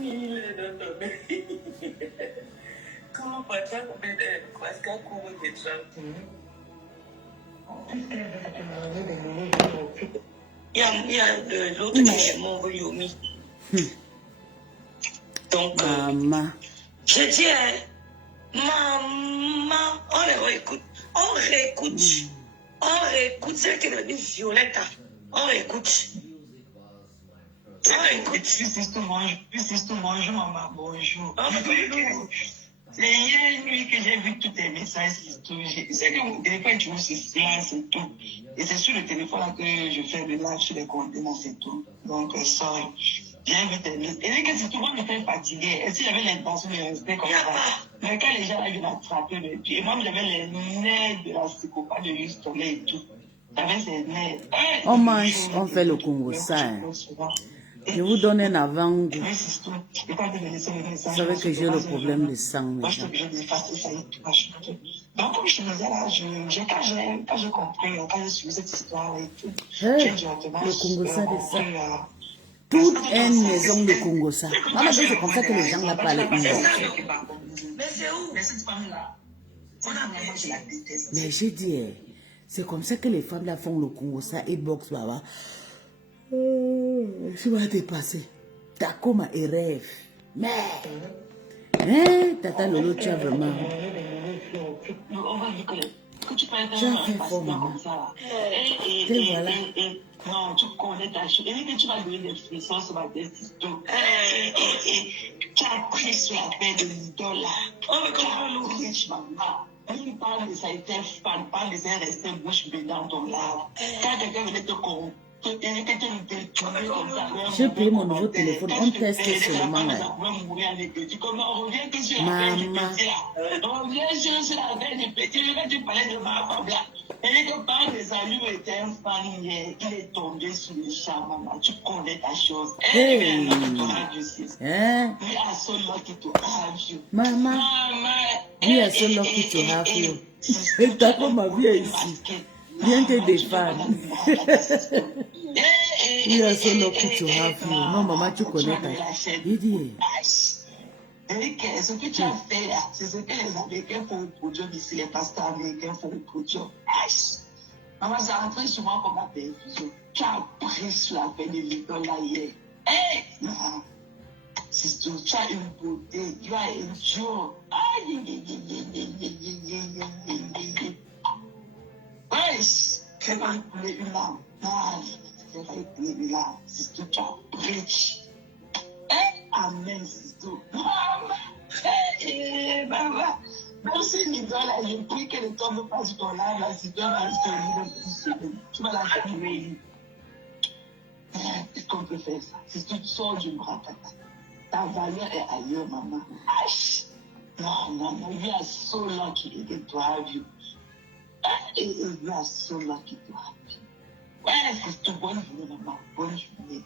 il est dans ton pays. Comment pas-tu parce qu'à court de gens? Il y a de l'autre qui m'ont envoyé au mi. Donc, Maman. Je dis, maman, on réécoute. On réécoute celle qui m'a dit Violette. On réécoute. Puis c'est tout, bonjour, maman, bonjour. C'est hier nuit que j'ai vu tous tes messages, c'est tout. C'est que mon téléphone, tu vois, c'est silence, c'est tout. Et c'est sur le téléphone là que je fais le live sur les contenants, c'est tout. Donc, sorry. J'ai vu tes messages. Et que c'est tout, moi, je me fais fatiguer. Et si j'avais l'intention de rester comme ça, mais quand les gens là, viennent attraper le pied, et moi, j'avais les nerfs de la psychopathe de l'histoire et tout. J'avais ces nerfs. On mange, on fait le Congo ça. Je vous donne un avant-goût. Vous savez que j'ai le problème de sang. Moi, je suis obligée d'effacer ça et tout. Donc, comme je disais là, quand j'ai compris, quand j'ai suivi cette histoire et tout, j'ai directement le Congo ça de ça. Toute une maison de Congo ça. Maman, c'est comme ça que les gens la parlent. Mais c'est où? Mais cette femme-là, je la déteste. Mais j'ai dit, c'est comme ça que les femmes là font le Congo ça et boxe, baba. Je vais dépasser. T'as comme un rêve. Mais, Tata Lolo, tu as vraiment. Tu as fait fort, maman. Et voilà. Non, tu connais ta chose. Et que tu vas donner des frissons sur ma destination. Tu as pris sur la paix de l'idole là. Tu as pris sur maman. Il parle de ça, il était fan, parle de ça, il restait bouche bée dans ton lave. Quand quelqu'un venait te corrompre, j'ai pris mon nouveau téléphone, on teste seulement là. Maman. On vient sur la veille du petit, quand tu parlais de ma femme là. Et que par des amis était un fan hier, il est tombé sur le champ, maman. Tu connais ta chose. Hey. We are so lucky to have you. Maman. We are so lucky to have you. Et t'as comme ma vie ici. Viens te défendre. We are so lucky to have you. Non, maman, tu connais ta. Il dit. Ce que tu as fait là, c'est ce que les Américains font au produit ici, les pasteurs américains font au produit. Maman, c'est rentré sur moi comme ma perfusion. Tu as pris sur la peine de l'idole là hier. C'est tout, tu as une beauté, tu as un jour. C'est pas une larme. C'est pas une larme. C'est tout, tu as pris. Amen, c'est tout. Maman, même si l'idole là, je prie que le temps ne passe sur ton lave, là, si tu vas tu vas la trouver. Est-ce qu'on peut faire ça? Si tu sors du bras, ta valeur est ailleurs, maman. Non, we are so lucky to have you. We are so lucky to have you. Ouais, c'est tout. Bonne journée, maman. Bonne journée.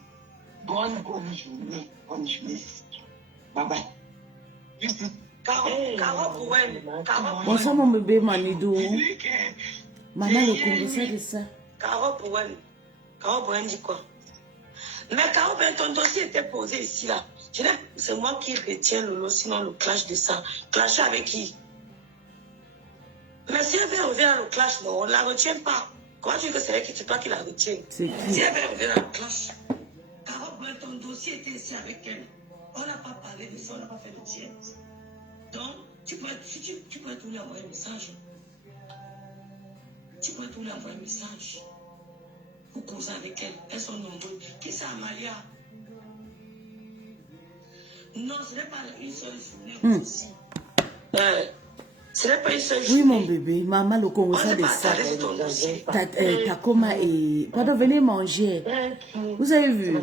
Bonne journée, sister. Bye bye. Caro pour elle. Bonsoir, mon bébé Manidou. Maman, le Congo, c'est de ça. Caro pour elle dit quoi? Mais Caro, ton dossier était posé ici, là. C'est moi qui retiens Lolo, sinon le clash de ça. Clasher avec qui? Mais si elle veut revenir dans le clash, non, on ne la retient pas. Comment tu veux que c'est elle qui, toi qui la retient? C'est qui? Si elle veut revenir dans le clash. Caro, ton dossier était ici avec elle. On n'a pas parlé de ça, on n'a pas fait de diète. Donc, tu pourrais tout lui envoyer un message. Tu pourrais tout lui envoyer un message. Pour causer avec elle. Elles sont nombreuses. Qui c'est Amalia? Non, ce n'est pas une seule journée aussi. Ce n'est pas une seule journée. Oui, mon bébé. Maman, le Congo, c'est de ça. T'as comment et... Pardon, venez manger. Vous avez vu?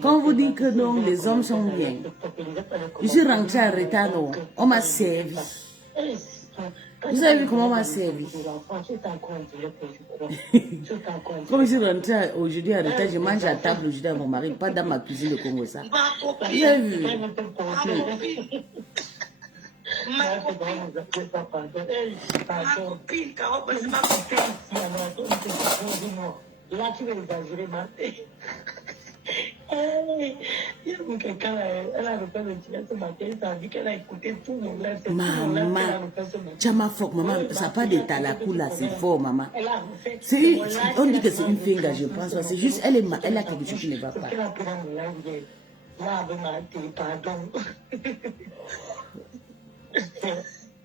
Quand on vous dit que non, les hommes sont bien. Je suis rentrée en retard, non. On m'a servi. Vous avez vu comment on m'a servi? Comme je suis rentrée aujourd'hui en retard, je mange à table aujourd'hui à mon mari, pas dans ma cuisine de Congo ça. Vous avez vu? Ma copine, Caro, c'est ma copine. Là, tu vas exagérer, ma fille. Il y a quelqu'un, elle a refait le tirage ce matin, ça a dit qu'elle a écouté tout mon live. Maman, Chama Fok, maman, ça n'a pas de talakou là, c'est fort, maman. On dit que c'est une finga, je pense. C'est juste, elle a quelque chose qui ne va pas.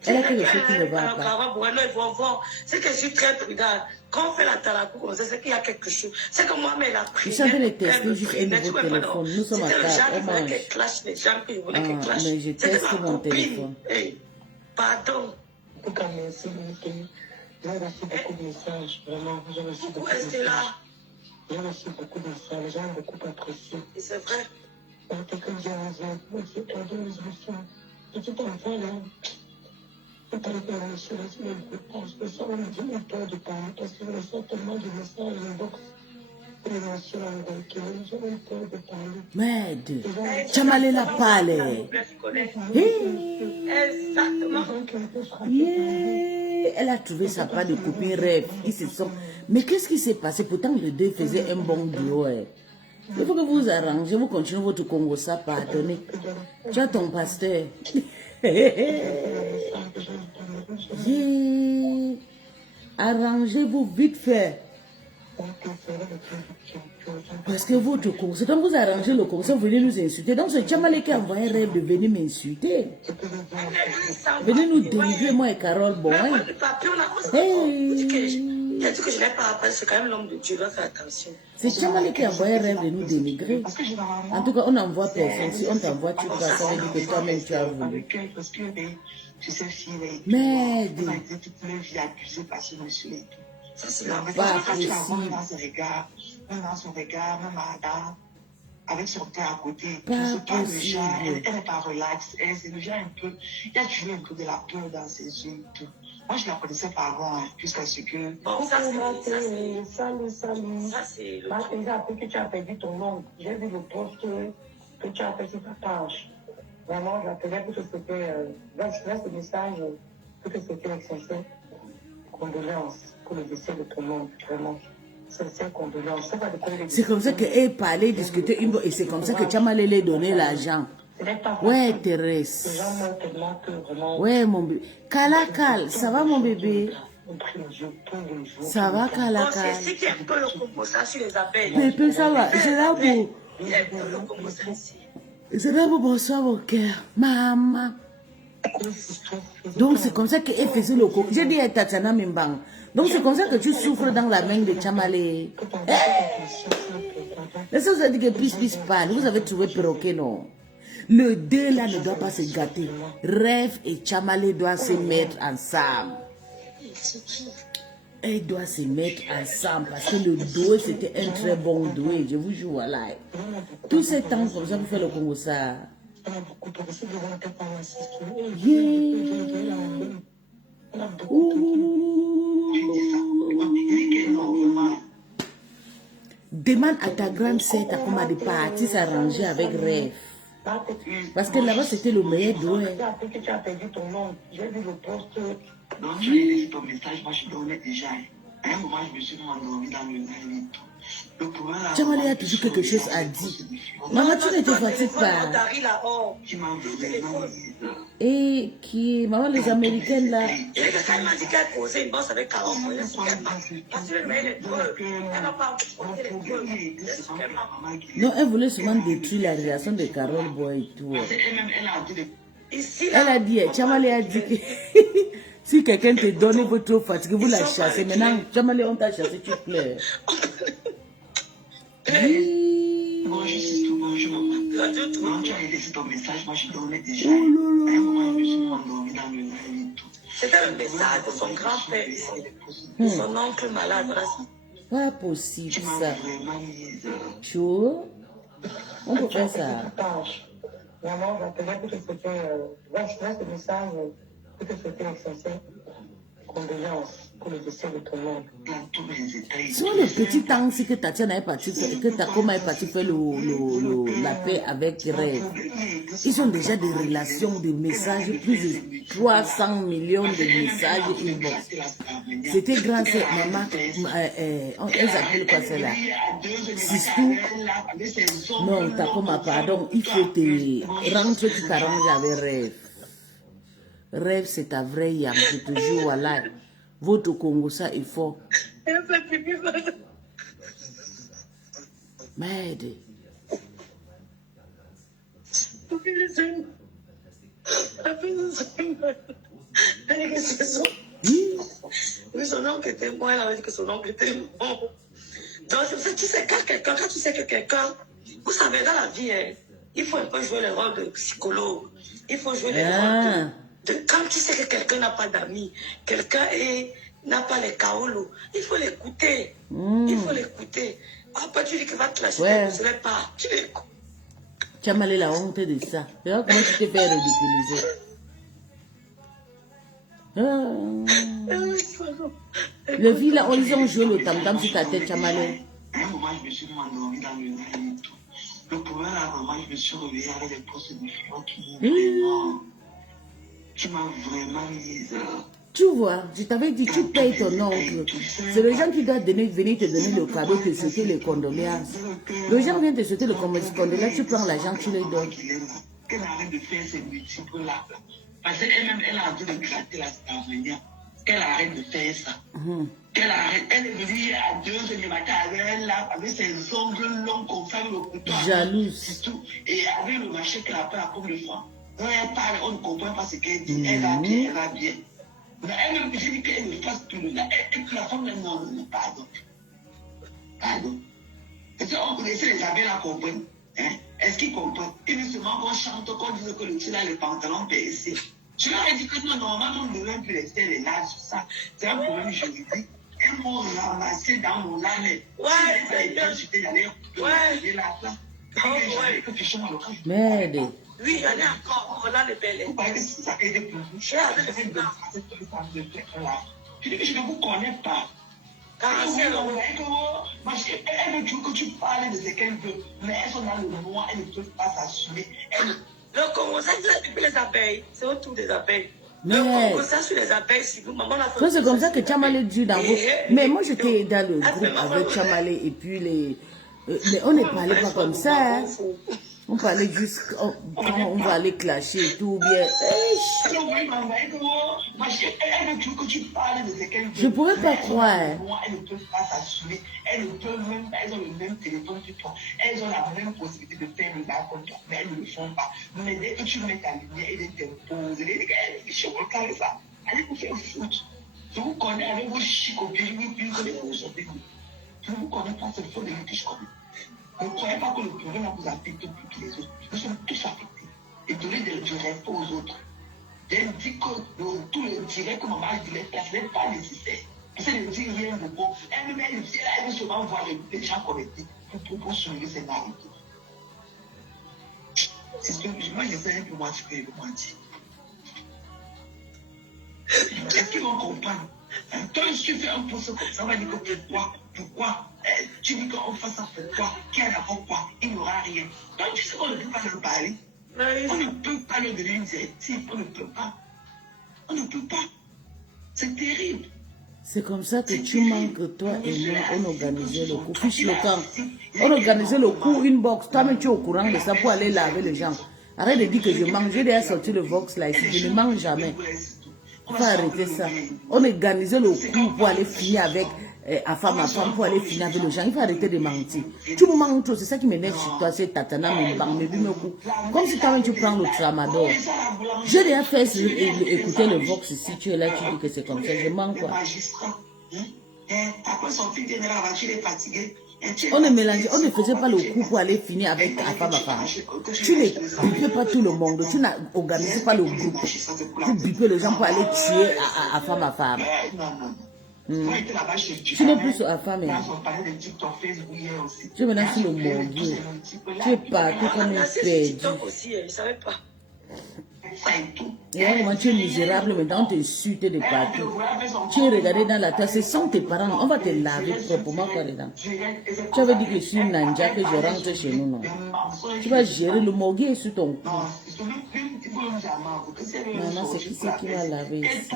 Elle a quelque chose qui ne va pas. C'est que je suis très regarde. Quand on fait la talakou comme ça, c'est qu'il y a quelque chose. C'est que moi-même, elle a pris. Je suis en train de tester juste un nouveau téléphone. Nous sommes à table, on mange. Mais je teste mon téléphone. Pardon. En tout cas, merci, Mickey. J'ai reçu beaucoup de messages, vraiment. J'ai reçu beaucoup de messages. J'ai reçu beaucoup de messages, les gens ont beaucoup apprécié. Et c'est vrai. Quelqu'un dit à moi, j'ai perdu les émotions. Petit enfant, là, je parle de la mission, je me sens même d'une peur de parler, parce que je reçois tellement de messages inbox. Merde, Chamale la pale. Elle a trouvé sa part de copine rêve. Ils se sont... Mais qu'est-ce qui s'est passé? Pourtant, les deux faisaient un bon duo. Il faut que vous vous arrangez, vous continuez votre Congo, ça pardonnez. Tu as ton pasteur. Arrangez-vous vite fait. Parce que votre conseil, quand vous arrangez le conseil, vous venez nous insulter. Donc c'est Chamale qui a envoyé un rêve de venir m'insulter. Venez nous dénigrer, moi et Carole Boy. C'est quand même l'homme de Dieu, doit faire attention. C'est Chamale qui a envoyé un rêve de nous dénigrer. En tout cas, on n'envoie personne. Si on t'envoie, tu vas, ça veut dire que toi-même tu as voulu. Merde. Ça, c'est la pas possible. Même dans son regard, même avec son père à côté. Pas Elle possible. n'est pas relaxe. C'est déjà un peu. Il y a toujours un peu de la peur dans ses yeux et tout. Moi, je ne la connaissais pas avant, jusqu'à ce que. Bon, ça, Salut. Ça, c'est le Marc, j'ai appris que tu as perdu ton nom. J'ai vu le post que tu as fait sur ta page. Vraiment, j'appelais pour que c'était. Je laisse le message pour que c'était avec sincère condoléances pour le décès de ton nom. Vraiment. Sincère condoléances. C'est comme ça qu'elle parlait, discutait et c'est comme ça que Chamale lui donnait l'argent. Ouais, Thérèse. Les gens meurent tellement que vraiment. Ouais, mon bébé. Kalakal, ça va, mon bébé? Ça va, Kalakal? C'est qui un peu le Congo, ça, sur les appels. Pépé, ça va. C'est là pour. C'est là pour bonsoir, mon cœur. Maman. Donc, c'est comme ça qu'elle faisait le coup. J'ai dit à Tatiana Mimbang. Donc, c'est comme ça que tu souffres dans la main de Chamale. Laissez-vous dire que plus parle. Vous avez trouvé perroquet, non? Le deux là ne doit pas se gâter. Rêve et Chamale doivent se mettre ensemble. Elle doit se mettre ensemble parce que le doué c'était un très bon doué. Je vous jure, voilà. Tous ces temps comme ça, vous faites le Congo ça. Demande à ta grande sœur comment de partir s'arranger avec Rêve. Parce que là-bas, c'était le meilleur doué. J'ai vu le post. Donc, j'ai laissé ton message. Moi, je dormais déjà. À un moment, je me suis endormi dans le live et tout. Chamale a toujours quelque chose à dire. Maman, tu ne te fatigues pas. Et qui, maman, les Américaines là. Non, elle voulait seulement détruire la relation de Carole Boy et tout. Elle a dit, Chamale a dit que si quelqu'un te donne, il faut trop fatiguer, vous la chassez. Maintenant, Chamale, on t'a chassé, tu pleures. Bonjour, c'est tout, bonjour. Non, tu as laissé ton message, moi je dormais déjà. À un moment, je me suis endormi dans le live et tout. C'était le message de son grand-père, de son oncle malade. Pas possible ça. Chaud. On peut faire ça. Vraiment, j'appelais pour que c'était. Je laisse le message pour que c'était avec sincère condoléances Sur le petit temps aussi que Tatiana est partie, que Takoma est parti faire la paix avec Rêve, ils ont déjà des relations, des messages, plus de 300 millions de messages inbox. C'était grâce à maman, elle s'appelle quoi celle-là? Sistou? Non, Takoma, pardon, il faut te rendre, tu t'arranges avec Rêve. Rêve, c'est ta vraie yam, je te jure, voilà. Votre Congo, ça est fort. Merde. Oui, son oncle était bon, elle avait dit que son oncle était bon. Donc, c'est pour ça que tu sais, quand tu sais que quelqu'un, vous savez, dans la vie, il faut un peu jouer le rôle de psychologue. Il faut jouer le rôle de quand tu sais que quelqu'un n'a pas d'amis, quelqu'un n'a pas les kaolos, il faut l'écouter. Il faut l'écouter. Après, tu dis qu'il va te lâcher, ce n'est pas. Tu l'écoutes. Tu as mal la honte de ça. Regarde comment tu t'es fait ridiculiser. Le filles là, ils ont joué le tam-tam sur ta tête, tu as mal. À un moment, je me suis endormi dans le lit et tout. Le problème, à un moment, je me suis réveillée avec des postes de fleurs qui m'ont vraiment mis. Tu vois, je t'avais dit, tu payes ton oncle. C'est le gens qui doivent venir te donner le cadeau, te souhaiter les condoléances. Le gens vient te souhaiter les condoléances, tu prends l'argent, tu les donnes. Qu'elle arrête de faire ces multiples là. Parce qu'elle-même, elle a envie de gratter la star. Qu'elle arrête de faire ça. Qu'elle arrête. Elle est venue à 2 h du matin avec ses ongles longs comme ça, le couteau. Jalouse. Et avec le marché qu'elle a fait la première fois. Quand elle parle, on ne comprend pas ce qu'elle dit. Elle va bien, elle va bien. Mais elle-même, j'ai dit qu'elle ne fasse plus là. Et que la femme, non, pardon. Pardon. Et puis, on connaissait les abeilles à comprendre. Hein? Est-ce qu'ils comprennent? Et seulement qu'on chante, qu'on dise que le tien a les pantalons baissés. Je leur ai dit que non, normalement, on ne devrait plus laisser les larges sur ça. C'est un problème juridique. Elles m'ont ramassé dans mon âne. Merde. Oui, j'en ai encore. On a le bel. Vous parlez de ça et de je ne vous connais pas. Elle veut que tu parles de ce qu'elle veut, mais elles sont dans le noir, elles ne peuvent pas s'assumer. Le Congo, ça, c'est les abeilles. C'est autour des abeilles. Le Congo, ça, sur les abeilles, si vous, maman, c'est comme ça que Chamale dit dans vous. Mais moi, j'étais dans le groupe avec Chamale et puis les. Mais on ne parlait pas comme ça. Hein. On parlait juste quand on va aller clasher et tout bien. Je ne pourrais pas croire. Elles ne peuvent pas s'assumer. Elles ont le même téléphone que toi. Elles ont la même possibilité de faire le bac comme toi. Mais elles ne le font pas. Mais dès que tu mets ta lumière, elles t'imposent. Je vous connais ça. Allez vous faire foutre. Je vous connais avec vos chicopies. Je ne vous connais pas, c'est le fond de vous que je connais. Ne croyez pas que le problème vous affecte plus que les autres. Nous sommes tous affectés. Et donner du respect aux autres. J'ai dit que tout le direct que maman dit, ce n'est pas nécessaire. Parce qu'elle ne dit rien de bon. Elle veut seulement voir les gens connectés pour soulever ses narratifs. Moi, j'essaie un peu moins ce que je veux dire. Est-ce qu'ils vont comprendre? Quand tu fais un poste comme ça, on va dire que pourquoi tu dis qu'on fasse ça pourquoi? Quel rapport quoi? Il n'y aura rien. Donc tu sais qu'on ne peut pas leur parler. On ne peut pas leur donner une directive. On ne peut pas. On ne peut pas. C'est terrible. C'est comme ça que tu manques, toi et moi, on organisait le coup. Fiche le camp. On organisait le coup, une box. Toi-même, tu es au courant de ça pour aller laver les gens. Arrête de dire que je mange. J'ai déjà sorti le box là ici. Je ne mange jamais. Il faut arrêter ça. On organisait le coup pour aller finir avec à femme, pour aller finir avec les gens. Il faut arrêter de mentir. Tu me mens trop, c'est ça qui m'énerve sur toi, c'est tatana, comme si toi-même tu prends le tramadol. J'ai déjà fait écouter le vox ici, tu es là, tu dis que c'est comme ça, je mens quoi. On ne mélangeait, on ne faisait pas le coup pour aller finir avec à femme. Tu ne bipais pas tout le monde, tu n'as organisé pas le groupe. Tu bipais les gens pour aller tuer à femme. Tu n'es plus à femme. Tu es maintenant sur le monde. Tu es partout comme une perdu. ça et tout. Et à un moment, tu es misérable, maintenant on te suite de partout. Tu es regardé dans la tasse, ce sont tes parents, on va te laver proprement par dedans. Tu avais dit que je suis une nanja, que je rentre chez nous, non. Tu vas gérer le morguet sur ton cou. Maman, c'est qui c'est qui va laver ici?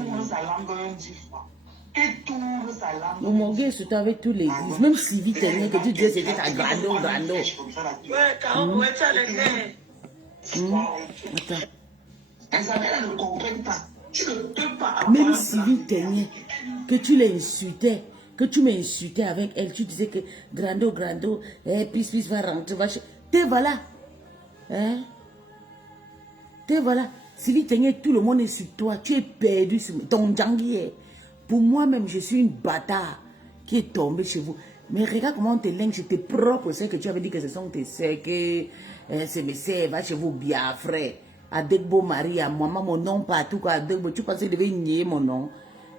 Le morguet sur toi avec tous les églises. Même Sylvie Tennier, que tu disais c'était ta grando. Ouais, car ouais, tu as les nerfs. Attends. Isabelle ne comprend pas. Tu ne peux pas. Même Sylvie Tennier, que tu l'insultais, que tu m'insultais avec elle, tu disais que grando, pis va rentrer, va chez... Te voilà. Hein? Te voilà. Sylvie Tennier, tout le monde est sur toi. Tu es perdu sur ton janguier. Pour moi-même, je suis une bâtard qui est tombée chez vous. Mais regarde comment on te lingue, c'est tes propres sœurs que tu avais dit que ce sont tes sœurs, que c'est mes sœurs, va chez vous bien, frère. Adegbo Maria, maman, mon nom partout, quoi. Adegbo, tu pensais que je devais nier mon nom,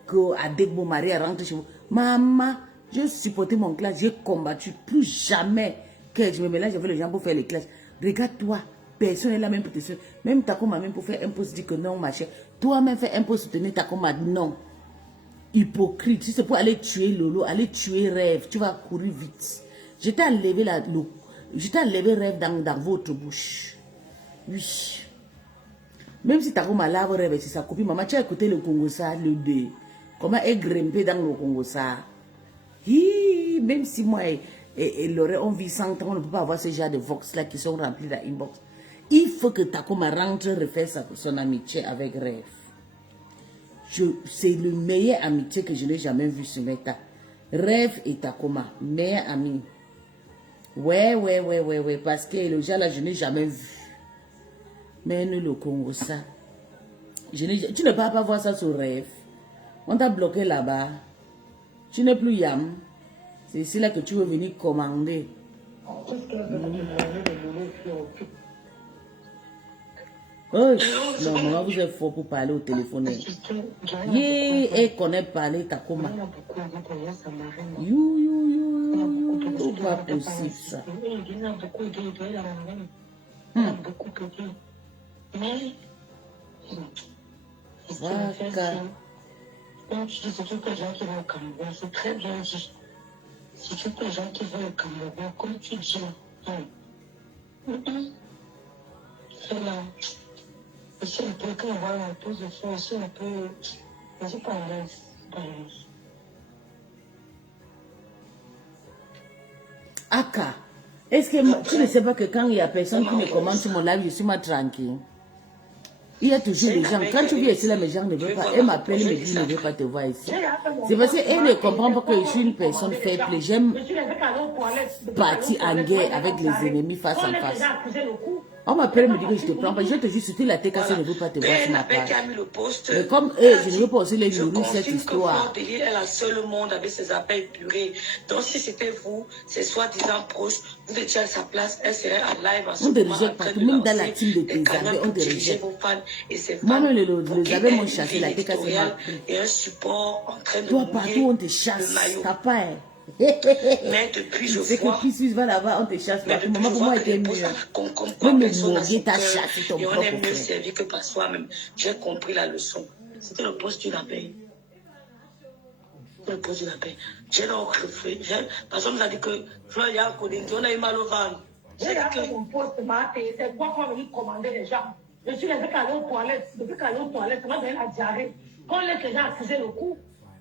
que Adegbo Maria rentre chez vous. Maman, j'ai supporté mon classe, j'ai combattu, plus jamais que je me mélange avec les gens pour faire les classes. Regarde-toi, personne n'est là même pour te soutenir. Même Takoma, même pour faire un poste, dit que non, ma chère. Toi-même, fais un poste soutenir Takoma, non. Hypocrite, si c'est pour aller tuer Lolo, aller tuer Rêve, tu vas courir vite. Je t'ai enlevé Rêve dans votre bouche. Oui. Même si Takoma lave Rêve, c'est sa copine, maman, tu as écouté le Congo-ça, le 2. Comment elle grimpait dans le Congo-ça. Même si moi et Laurent, on vit 100 ans, on ne peut pas avoir ce genre de vox-là qui sont remplis dans l'inbox. Il faut que Takoma rentre refaire son amitié avec Rêve. C'est le meilleur amitié que je n'ai jamais vu sur Meta. Rêve et Takoma, meilleur ami. Ouais, parce que le gars là, je n'ai jamais vu. Mais nous, le Congo, ça. Tu ne peux pas voir ça sur Rêve. On t'a bloqué là-bas. Tu n'es plus Yam. C'est ici là que tu veux venir commander. Oh, non, maman, vous êtes fort pour parler au téléphone. Elle connaît parler Takoma. C'est pas possible ça. C'est surtout que les gens qui vont au Cameroun, c'est très bien dit. C'est surtout les gens qui vont au Cameroun, comme tu dis. C'est là. Aussi un peu, quand on va en pause de fond, aussi un peu. Je ne suis pas à l'aise. Aka, est-ce que tu ne sais pas que quand il n'y a personne qui me commande sur mon live, je suis mal tranquille? Il y a toujours des gens, quand tu viens ici là, les gens ne veulent pas, elle m'appelle, me dit, ne veut pas te voir ici. C'est parce qu'elle ne comprend pas que je suis une personne faible. J'aime partir en guerre avec les ennemis face à face. On m'appelle, me dit que je te prends pas. Je te dis, surtout la TK, je ne veux pas te voir sur ma page. Mais comme je ne veux pas aussi les nourrir cette histoire. Elle est la seule au monde avec ses appels purés. Donc si c'était vous, ses soi-disant proches, vous étiez à sa place, elle serait en live en ce moment. On te rejette partout, même dans la team de tes amis, on te rejette. Moi-même, les amis m'ont chassé, la TK, c'est mal pris. Et un support en train de toi, partout, on te chasse. Papa, mais depuis je vois, que Suisse va là-bas, on te chasse partout. Maman, pour moi, était mieux. Même le morguet t'a chassé ton propre frère. Et on est mieux servi que par soi-même. J'ai compris la leçon. C'était le poste du lapin. C'était le poste du lapin. J'ai donc refait. Personne nous a dit que Fleur, il y a un coding, on a eu mal au ventre. J'ai dit que mon poste m'a été, c'est quoi qu'on venir commander les gens. Je suis laissé qu'aller aux toilettes. Depuis qu'aller aux toilettes, ça m'a donné la diarrhée. Quand on laisse les gens accuser le coup,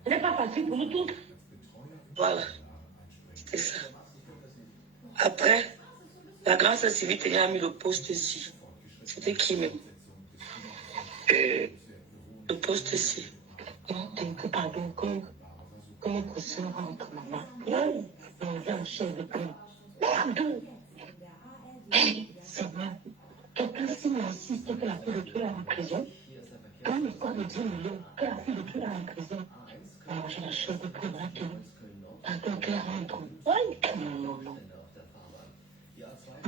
ce n'est pas facile pour nous tous. Voilà. C'est ça. Après, la grâce à Sylvie Tennier a mis le poste ici. C'était qui même? Le poste ici. Non, t'es pardon, que mon cousin rentre, maman. Non, on vient chez le plan. Merde! C'est vrai. Quelqu'un s'il insiste que la fille de Dieu est en prison. Quand l'histoire de 10 millions, que la fille de Dieu est en prison. Alors j'ai la chair de poule à tout. Pardon, qu'elle rentre. Non.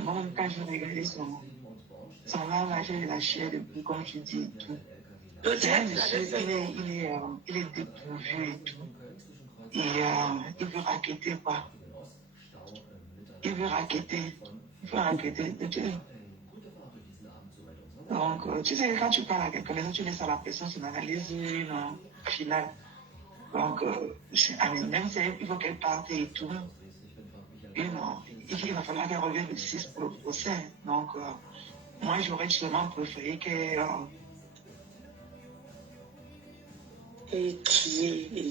Moi, quand je regardais son là, j'ai la chair de poule, comme je dis et tout. Il est dépourvu et tout. Et il veut raqueter quoi. Il veut raqueter. Donc, tu sais, quand tu parles à quelqu'un, tu laisses à la personne son analyse finale. Donc, même si il faut qu'elle parte et tout, il va falloir qu'elle revienne le 6 pour le procès. Donc, moi, j'aurais justement préféré qu'elle... Écrit.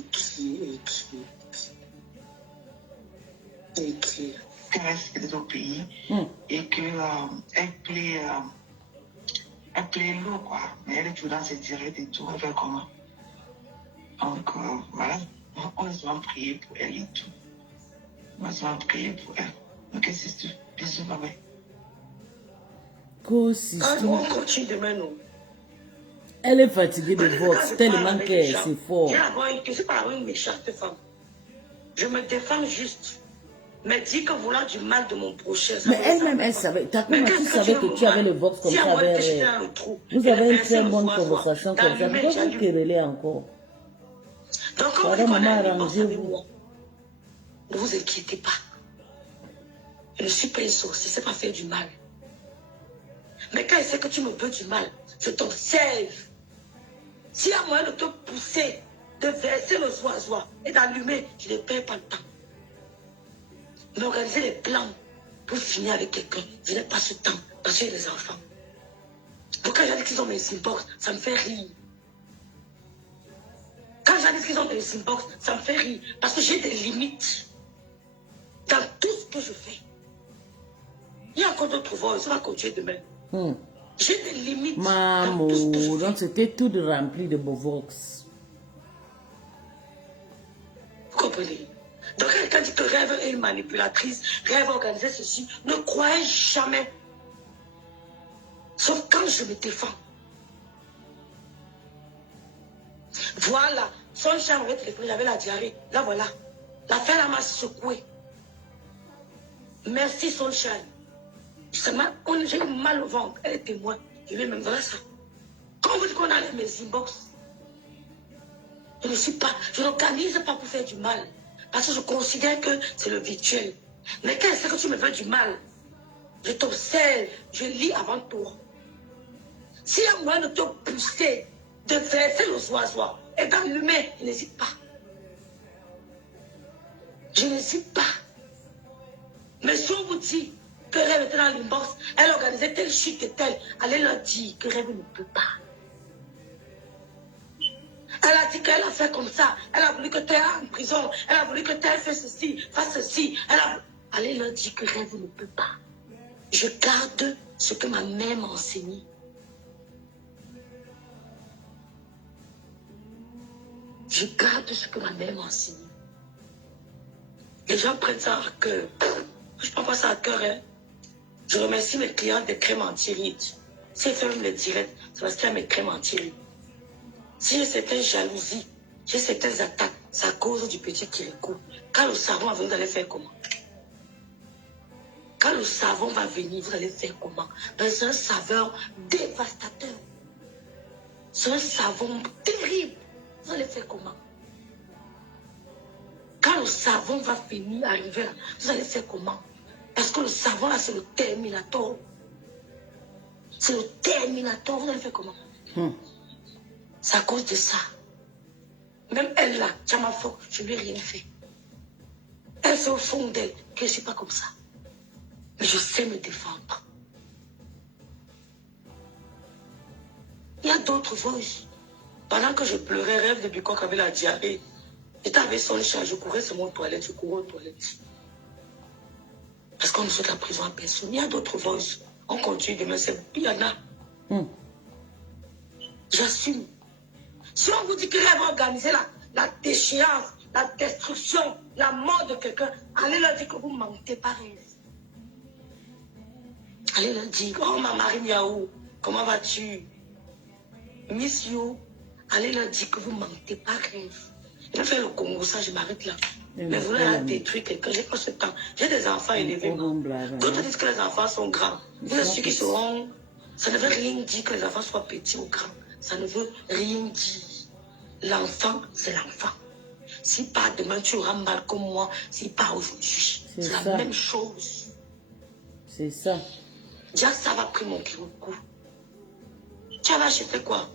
Qu'elle reste au pays et qu'elle plaît l'eau, quoi. Mais elle est toujours dans ses directs et tout, elle fait comment? Donc, voilà. On va souvent prier pour elle et tout. On va souvent prier pour elle. Ok, c'est tout. Bisous, bye bye. On continue demain, non? Elle est fatiguée de Vox tellement qu'elle c'est fort. Je suis pas une méchante femme. Je me défends juste. Mais dis que vouloir du mal de mon prochain. Mais elle-même, elle savait. Takuma, tu savais que tu avais le Vox comme ça avec elle. Vous avez une très bonne conversation comme ça. Pourquoi vous querellez encore? Donc, quand vous maman, arrangez-vous. Ne vous inquiétez pas. Je ne suis pas une sorcière, c'est pas faire du mal. Mais quand elle sait que tu me veux du mal, je t'observe. S'il y a moyen de te pousser, de verser le soir et d'allumer, je ne perds pas le temps. D'organiser les plans pour finir avec quelqu'un, je n'ai pas ce temps parce que j'ai des enfants. Pourquoi j'ai dit qu'ils ont mes inbox, ça me fait rire. Quand j'ai dit qu'ils ont mes inbox, ça me fait rire parce que j'ai des limites dans tout ce que je fais. Il y a encore d'autres voix, ça va continuer demain. J'ai des limites. Maman, donc c'était tout rempli de beaux Vox. Vous comprenez? Donc quelqu'un dit que Rêve est une manipulatrice, Rêve organiser ceci, ne croyez jamais. Sauf quand je me défends. Voilà, son chat m'avait téléphoné, j'avais la diarrhée. Là voilà, la femme m'a secoué. Merci son chat. J'ai eu mal au ventre, elle est témoin. Je lui ai même voilà ça. Quand vous dites qu'on a mes inbox, je n'organise pas pour faire du mal. Parce que je considère que c'est le virtuel. Mais quand c'est que tu me fais du mal, je t'observe, je lis avant toi. S'il y a moyen de te pousser, de verser le soir et d'allumer, je n'hésite pas. Je n'hésite pas. Mais si on vous dit que Rêve était dans l'inbox, elle organisait telle chute et telle, allez leur dire que Rêve ne peut pas. Elle a dit qu'elle a fait comme ça. Elle a voulu que tu es en prison. Elle a voulu que tu aies fait ceci, fasse ceci. Allez leur dire que Rêve ne peut pas. Je garde ce que ma mère m'a enseigné. Je garde ce que ma mère m'a enseigné. Les gens prennent ça à cœur. Je ne prends pas ça à cœur. Hein. Je remercie mes clients de crème anti-rides. Si elles font le direct, c'est parce qu'il y a mes crèmes anti-rides. Si j'ai certaines jalousies, j'ai certaines attaques, c'est à cause du petit Kirikou. Quand le savon va venir, vous allez faire comment? Quand le savon va venir, vous allez faire comment? C'est un saveur dévastateur. C'est un savon terrible. Vous allez faire comment? Quand le savon va venir, arriver là, vous allez faire comment? Parce que le savon là, c'est le terminator. C'est le terminator. Vous allez faire comment? C'est à cause de ça. Même elle là, Tchamafo, je ne lui ai rien fait. Elle sait au fond d'elle que je ne suis pas comme ça. Mais je sais me défendre. Il y a d'autres voix. Pendant que je pleurais, Rêve de Bicok avait la diarrhée. J'étais avec son chat, je courais sur mon toilette, je courais aux toilettes. Parce qu'on ne souhaite la prison à personne. Il y a d'autres voix. On continue demain, il y en a. J'assume. Si on vous dit que Rêve va organiser la déchéance, la destruction, la mort de quelqu'un, allez leur dire que vous ne mentez pas, Rêve. Allez leur dire, oh ma Marie Miaou, comment vas-tu? Miss You, allez leur dire que vous ne mentez pas, Rêve. Je vais faire le Congo, ça je m'arrête là. Mais vous voulez détruire quelqu'un, j'ai pas ce temps. J'ai des enfants élevés. D'autres disent que les enfants sont grands. Il y en a ceux qui seront... Ça ne veut rien dire que les enfants soient petits ou grands. Ça ne veut rien dire. L'enfant, c'est l'enfant. Si pas demain, tu auras mal comme moi. Si pas aujourd'hui. C'est la même chose. C'est ça. Déjà, ça va prendre mon coup. Tu vas acheter quoi?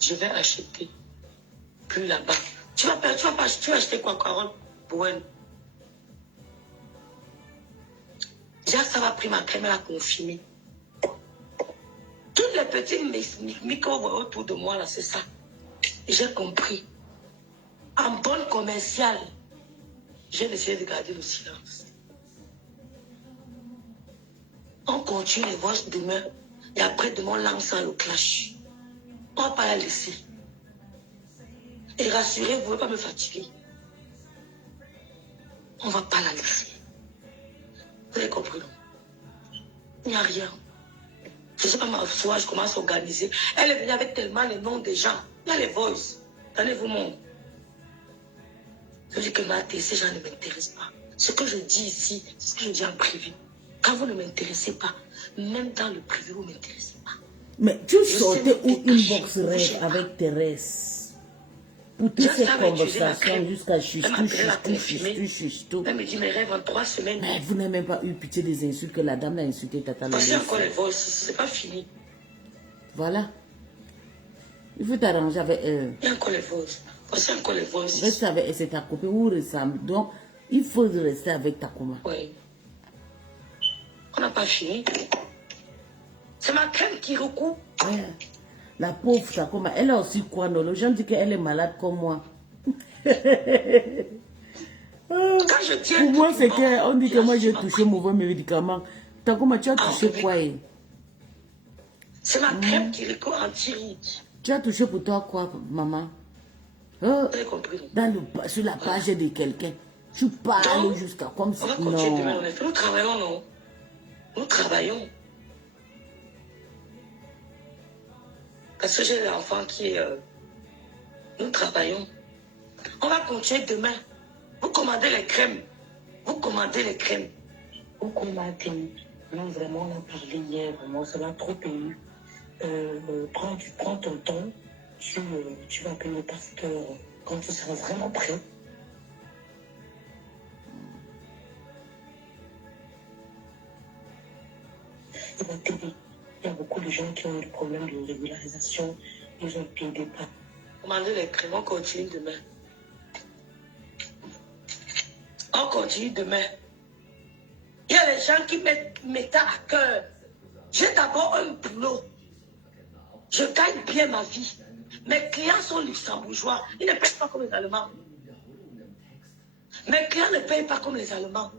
Je vais acheter. Plus là-bas. Tu vas acheter quoi, Carole? Pour elle. Déjà, ça va pris ma crème, elle a confirmé. Toutes les petites micros autour de moi, là, c'est ça. J'ai compris. En bonne commerciale, j'ai décidé de garder le silence. On continue les voix demain. Et après, demain, on lance le clash. On ne va pas la laisser. Et rassurez-vous, vous ne pouvez pas me fatiguer. On ne va pas la laisser. Vous avez compris, non? Il n'y a rien. Je ne sais pas ma foi, je commence à organiser. Elle est venue avec tellement les noms des gens. Il y a les voices. Donnez-vous mon. Je dis que ces gens ne m'intéressent pas. Ce que je dis ici, c'est ce que je dis en privé. Quand vous ne m'intéressez pas, même dans le privé, vous ne m'intéressez pas. Mais tu sortais où une box rêve avec Thérèse pour toutes ces conversations jusqu'à juste tout. Elle me dit mes rêves en 3 semaines. Mais vous n'avez même pas eu pitié des insultes que la dame a insulté Tata Lolo. Voici encore les voix aussi, c'est pas fini. Voilà. Il faut t'arranger avec elle. Il y a encore les voix. Voici encore les voix aussi. Reste avec elle, c'est ta copine ou ressemble. Donc, il faut rester avec ta coma. Oui. On n'a pas fini. C'est ma crème qui recouvre. Ouais. La pauvre Takoma, elle a aussi quoi, non? Les gens disent qu'elle est malade comme moi. Quand je tiens pour moi, c'est qu'on dit que moi j'ai touché mauvais médicament. Takoma, tu as touché quoi? C'est ma crème qui recouvre anti-ride. Tu as touché pour toi quoi, maman? Vous avez compris? Sur la page de quelqu'un. Tu parles jusqu'à comme ça. On va continuer demain, en effet. Nous travaillons, non? Nous travaillons. Parce que j'ai l'enfant qui est... Nous travaillons. On va continuer demain. Vous commandez les crèmes. Vous commandez les crèmes. Vous commandez. Non, vraiment, on a parlé hier. Vraiment, ça m'a trop ému. Prends ton temps. Tu vas appeler le pasteur quand tu seras vraiment prêt. Il va t'aider. Il y a beaucoup de gens qui ont des problèmes de régularisation. Ils ont été aidés par. Commandez les crèmes, on continue demain. On continue demain. Il y a les gens qui mettent à cœur. J'ai d'abord un boulot. Je gagne bien ma vie. Mes clients sont luxembourgeois. Ils ne payent pas comme les Allemands. Mes clients ne payent pas comme les Allemands.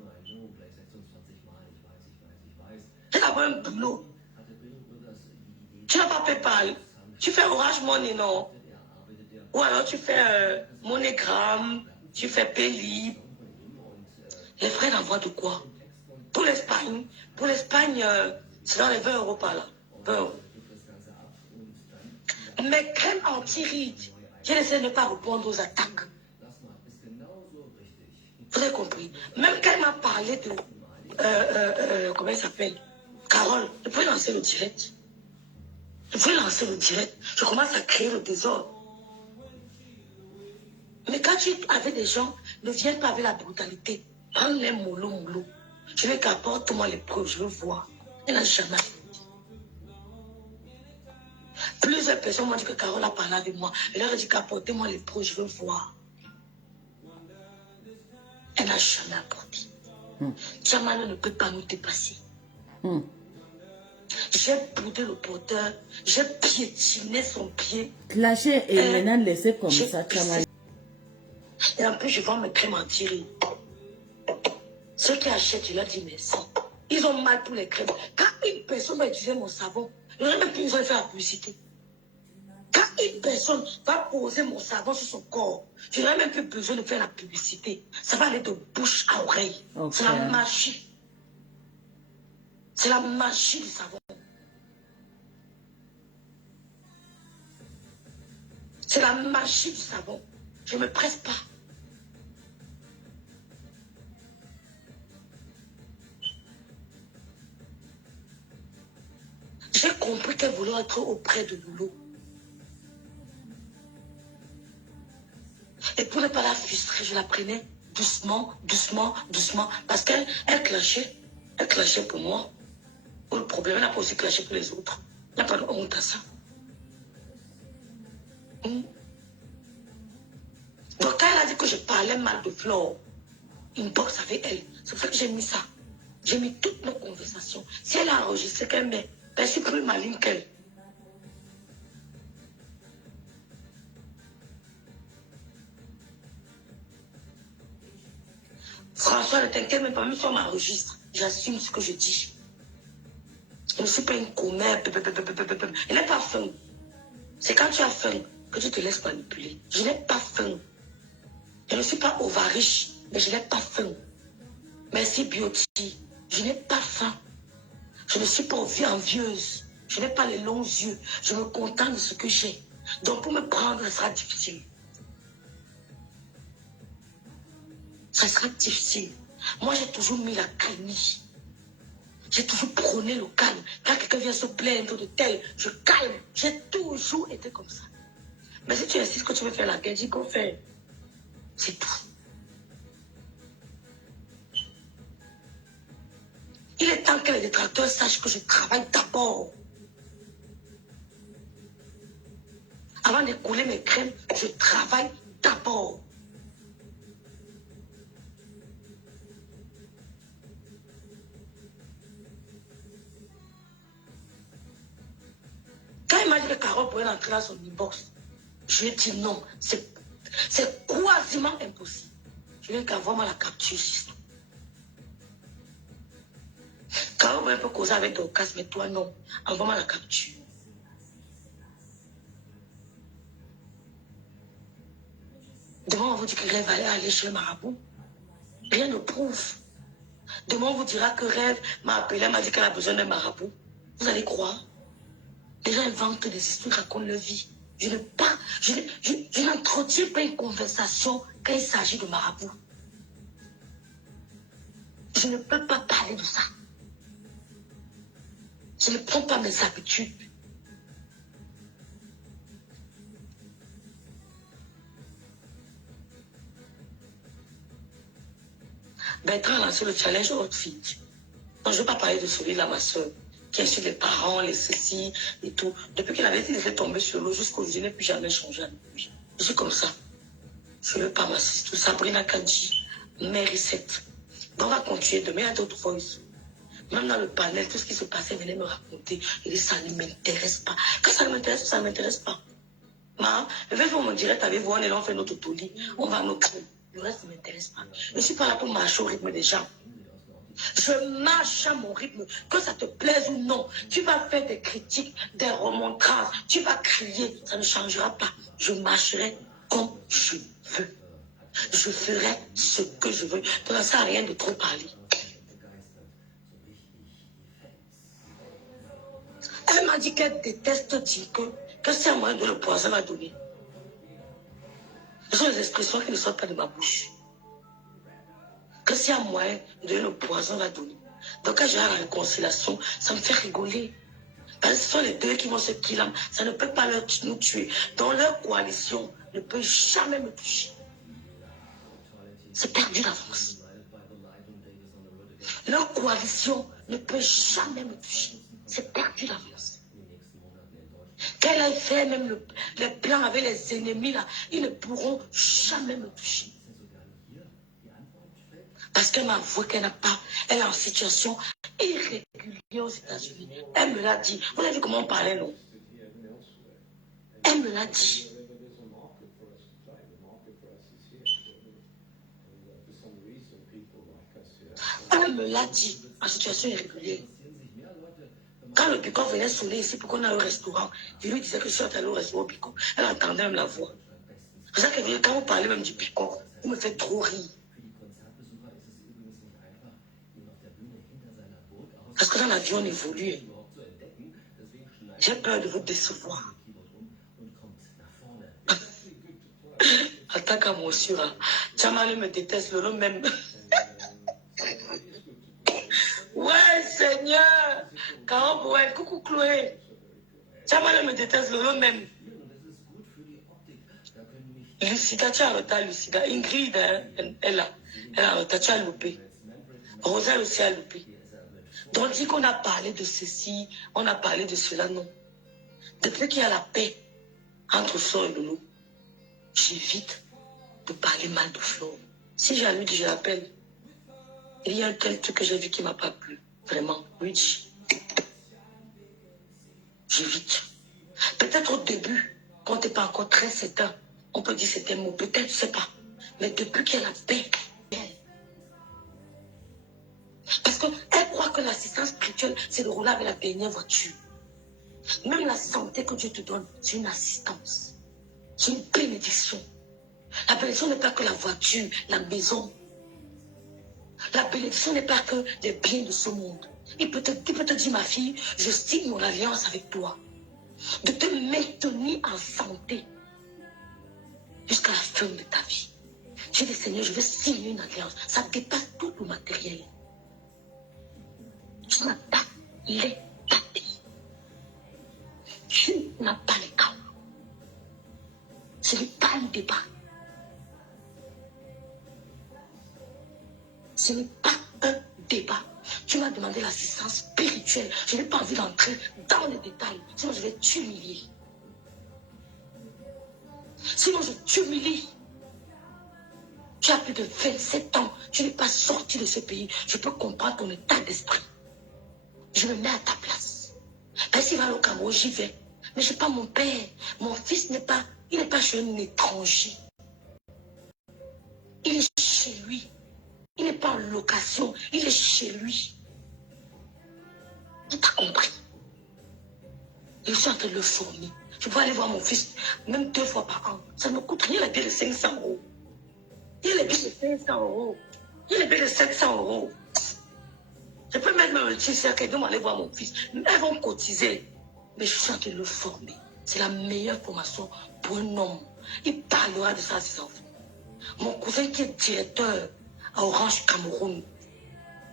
J'ai d'abord un boulot. Tu n'as pas PayPal. Tu fais Orange Money, non? Ou alors tu fais MoneyGram, tu fais Paylib. Les frais d'envoi de quoi? Pour l'Espagne, c'est dans les 20 € par là. 20 €. Mes crèmes anti-rides, j'ai essayé de ne pas répondre aux attaques. Vous avez compris? Même quand elle m'a parlé de... comment elle s'appelle? Carole, je pouvais lancer le direct. Je commence à créer le désordre. Mais quand tu es avec des gens, ne viens pas avec la brutalité. Prends-les mollo. Je veux qu'apporte-moi les preuves, je veux voir. Elle n'a jamais fait. Plusieurs personnes m'ont dit que Carole a parlé avec moi. Elle leur a dit qu'apportez-moi les preuves, je veux voir. Elle n'a jamais apporté. Tchamano ne peut pas nous dépasser. J'ai boudé le porteur, j'ai piétiné son pied. Clasher et maintenant laisser comme ça, Tchamano. Et en plus, je vends mes crèmes en tirée. Ceux qui achètent, je leur dis merci. Ils ont mal pour les crèmes. Quand une personne va utiliser mon savon, je n'aurais même plus besoin de faire la publicité. Quand une personne va poser mon savon sur son corps, je n'aurais même plus besoin de faire la publicité. Ça va aller de bouche à oreille. Okay. C'est la magie. C'est la magie du savon. C'est la magie du savon. Je ne me presse pas. J'ai compris qu'elle voulait être auprès de Loulou. Et pour ne pas la frustrer, je la prenais doucement. Parce qu'elle clashait. Elle clashait pour moi. Ou le problème, elle n'a pas aussi clashé pour les autres. Il n'y a pas de honte à ça. Donc quand elle a dit que je parlais mal de Flore, une boxe avec elle, c'est pour ça que j'ai mis ça. J'ai mis toutes nos conversations. Si elle a enregistré qu'elle met, ben, je suis plus maligne qu'elle. François, ne t'inquiète même pas, même si on m'enregistre, j'assume ce que je dis. Je ne suis pas une commère. Elle n'est pas faim. C'est quand tu as faim que tu te laisses manipuler. Je n'ai pas faim. Je ne suis pas ovariche, mais je n'ai pas faim. Merci Beauty. Je n'ai pas faim. Je ne suis pas envieuse. Je n'ai pas les longs yeux. Je me contente de ce que j'ai. Donc pour me prendre, ça sera difficile. Ça sera difficile. Moi, j'ai toujours mis la calmie. J'ai toujours prôné le calme. Quand quelqu'un vient se plaindre de tel, je calme. J'ai toujours été comme ça. Mais si tu insistes que tu veux faire la guerre, dis qu'on fait. C'est tout. Il est temps que les détracteurs sachent que je travaille d'abord. Avant d'écouler mes crèmes, je travaille d'abord. Quand il m'a dit que Carole pourrait entrer dans son inbox, je lui ai dit non. C'est quasiment impossible. Je lui ai dit qu'envoie-moi la capture, c'est tout. Carole peut causer avec Dorcas, mais toi non. Envoie-moi la capture. Demain, on vous dit que Rêve allait aller chez le marabout. Rien ne prouve. Demain, on vous dira que Rêve m'a appelé, elle m'a dit qu'elle a besoin d'un marabout. Vous allez croire? Les gens inventent des histoires, racontent leur vie. Je n'entretiens pas une conversation quand il s'agit de marabout. Je ne peux pas parler de ça. Je ne prends pas mes habitudes. Bertrand a lancé le challenge Outfit. Non, je ne veux pas parler de celui-là, ma soeur, qui insulte les parents, les ceci et tout. Depuis qu'il avait été laissé tomber sur l'eau jusqu'aujourd'hui, je n'ai plus jamais changé avec lui. Je suis comme ça. Je ne veux pas m'assister. Tout Sabrina Kadji, Mary 7. On va continuer. Demain, il y a d'autres voices. Même dans le panel, tout ce qui se passait, venez me raconter. Il dit, ça ne m'intéresse pas. Quand ça ne m'intéresse, ça ne m'intéresse pas. Ma, je vais faire mon direct avec vous, on est là, on fait notre toli. On va à notre... Le reste ne m'intéresse pas. Je ne suis pas là pour marcher au rythme des gens. Je marche à mon rythme, que ça te plaise ou non. Tu vas faire des critiques, des remontrages, tu vas crier, ça ne changera pas. Je marcherai comme je veux. Je ferai ce que je veux. Donc ça ne sert à rien de trop parler. Elle m'a dit qu'elle déteste dire que c'est à moi de le poison à donner. Ce sont les expressions qui ne sortent pas de ma bouche. Que c'est à moi de le poison à donner. Donc quand j'ai la réconciliation, ça me fait rigoler. Parce que ce sont les deux qui vont se killer. Ça ne peut pas nous tuer. Donc leur coalition ne peut jamais me toucher. C'est perdu d'avance. Leur coalition ne peut jamais me toucher. C'est perdu d'avance. Qu'elle ait fait même les plans avec les ennemis, là, ils ne pourront jamais me toucher. Parce qu'elle m'a avoué qu'elle n'a pas, elle est en situation irrégulière aux États-Unis. Elle me l'a dit. Vous avez vu comment on parlait, non? Elle me l'a dit. Elle me l'a dit, en situation irrégulière. Quand le Picot venait sonner ici pour qu'on aille au restaurant, je lui disais que je suis allée au restaurant Picot. Elle entendait même la voix. C'est ça que quand vous parlez même du Picot, il me fait trop rire. Parce que dans la vie, on évolue. J'ai peur de vous décevoir. Attaque à mon sur. Tchamale me déteste, le nom même. Ouais, Seigneur. Caron, ouais, coucou Chloé. Tchamale me déteste, le nom même. Lucida, tu as un retard, Lucida. Ingrid, hein, elle a un retard, tu as loupé. Roselle aussi a loupé. Donc, dit qu'on a parlé de ceci, on a parlé de cela, non. Depuis qu'il y a la paix entre Flo et Loulou, j'évite de parler mal de Flo. Si j'ai à lui dire, je l'appelle. Il y a un tel truc que j'ai vu qui ne m'a pas plu. Vraiment, lui dit. J'évite. Peut-être au début, quand tu n'es pas encore très certain, on peut dire c'était mot. Peut-être, je ne sais pas. Mais depuis qu'il y a la paix, parce qu'elle croit que l'assistance spirituelle, c'est de rouler avec la dernière voiture. Même la santé que Dieu te donne, c'est une assistance. C'est une bénédiction. La bénédiction n'est pas que la voiture, la maison. La bénédiction n'est pas que les biens de ce monde. Il peut te dire, ma fille, je signe mon alliance avec toi. De te maintenir en santé jusqu'à la fin de ta vie. J'ai dit, Seigneur, je vais signer une alliance. Ça dépasse tout le matériel. Tu n'as pas les papiers. Tu n'as pas les cas. Ce n'est pas un débat. Ce n'est pas un débat. Tu m'as demandé l'assistance spirituelle. Je n'ai pas envie d'entrer dans les détails. Sinon, je vais t'humilier. Sinon, je t'humilie. Tu as plus de 27 ans. Tu n'es pas sorti de ce pays. Je peux comprendre ton état d'esprit. Je me mets à ta place. Ben, s'il va aller au Cameroun, j'y vais. Mais je n'ai pas mon père. Mon fils n'est pas chez un étranger. Il est chez lui. Il n'est pas en location. Il est chez lui. Tu t'as compris. Je suis en train de le former. Je peux aller voir mon fils même 2 fois par an. Ça ne me coûte rien, les billets de 500 €. Il y a les billets de 500 €. Il y a les billets de 700 €. Je peux mettre même le t-shirt et donc aller voir mon fils. Elles vont cotiser. Mais je suis en train de le former. C'est la meilleure formation pour un homme. Il parlera de ça à ses enfants. Mon cousin qui est directeur à Orange Cameroun,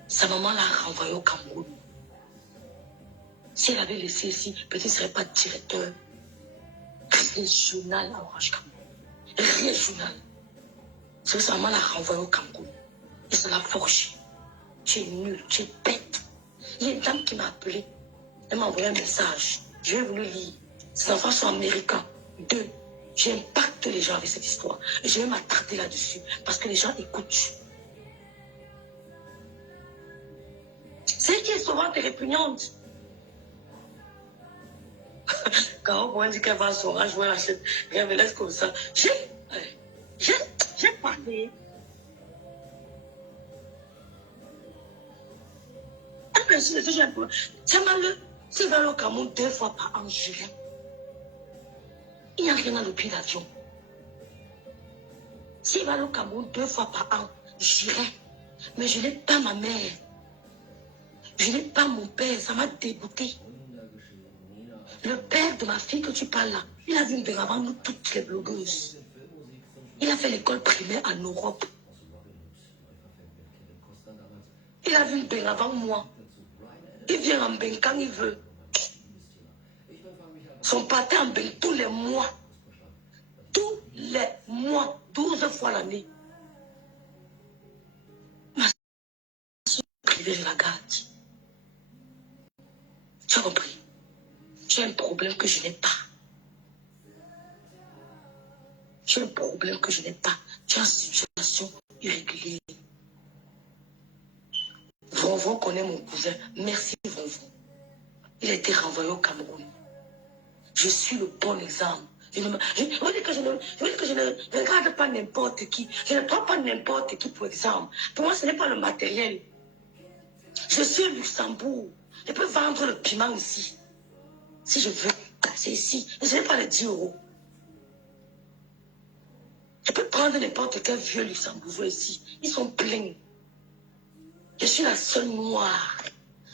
sa maman l'a renvoyé au Cameroun. Si elle avait laissé ici, peut-être qu'il ne serait pas directeur régional à Orange Cameroun. Régional. C'est que sa maman l'a renvoyé au Cameroun. Et ça l'a forgé. Tu es nul, tu es bête. Il y a une dame qui m'a appelé. Elle m'a envoyé un message. Je vais vous le lire. Ces enfants sont américains. 2. J'impacte les gens avec cette histoire. Et je vais m'attarder là-dessus. Parce que les gens écoutent. C'est qui est souvent répugnante. Quand on dit qu'elle va à son rage, jouer la chaîne, elle me laisse comme ça. J'ai parlé. C'est malheureux. S'il va au Cameroun 2 fois par an, j'irai. Il n'y a rien dans le billet d'avion. S'il va au Cameroun 2 fois par an, j'irai. Mais je n'ai pas ma mère. Je n'ai pas mon père. Ça m'a dégoûté. Le père de ma fille que tu parles là, il a vu une avant nous toutes les blogueuses. Il a fait l'école primaire en Europe. Il a vu une avant moi. Il vient en bain quand il veut. Son pâté en bain tous les mois. Tous les mois. 12 fois l'année. Ma soeur privée, je la garde. Tu as compris? J'ai un problème que je n'ai pas. J'ai un problème que je n'ai pas. Tu es en situation irrégulière. Vonvon connaît mon cousin. Merci Vonvon. Il a été renvoyé au Cameroun. Je suis le bon exemple. Je veux dire que je ne regarde pas n'importe qui. Je ne prends pas n'importe qui pour exemple. Pour moi, ce n'est pas le matériel. Je suis au Luxembourg. Je peux vendre le piment ici. Si je veux. C'est ici. Et ce n'est pas les 10 €. Je peux prendre n'importe quel vieux Luxembourgeois ici. Ils sont pleins. Je suis la seule noire,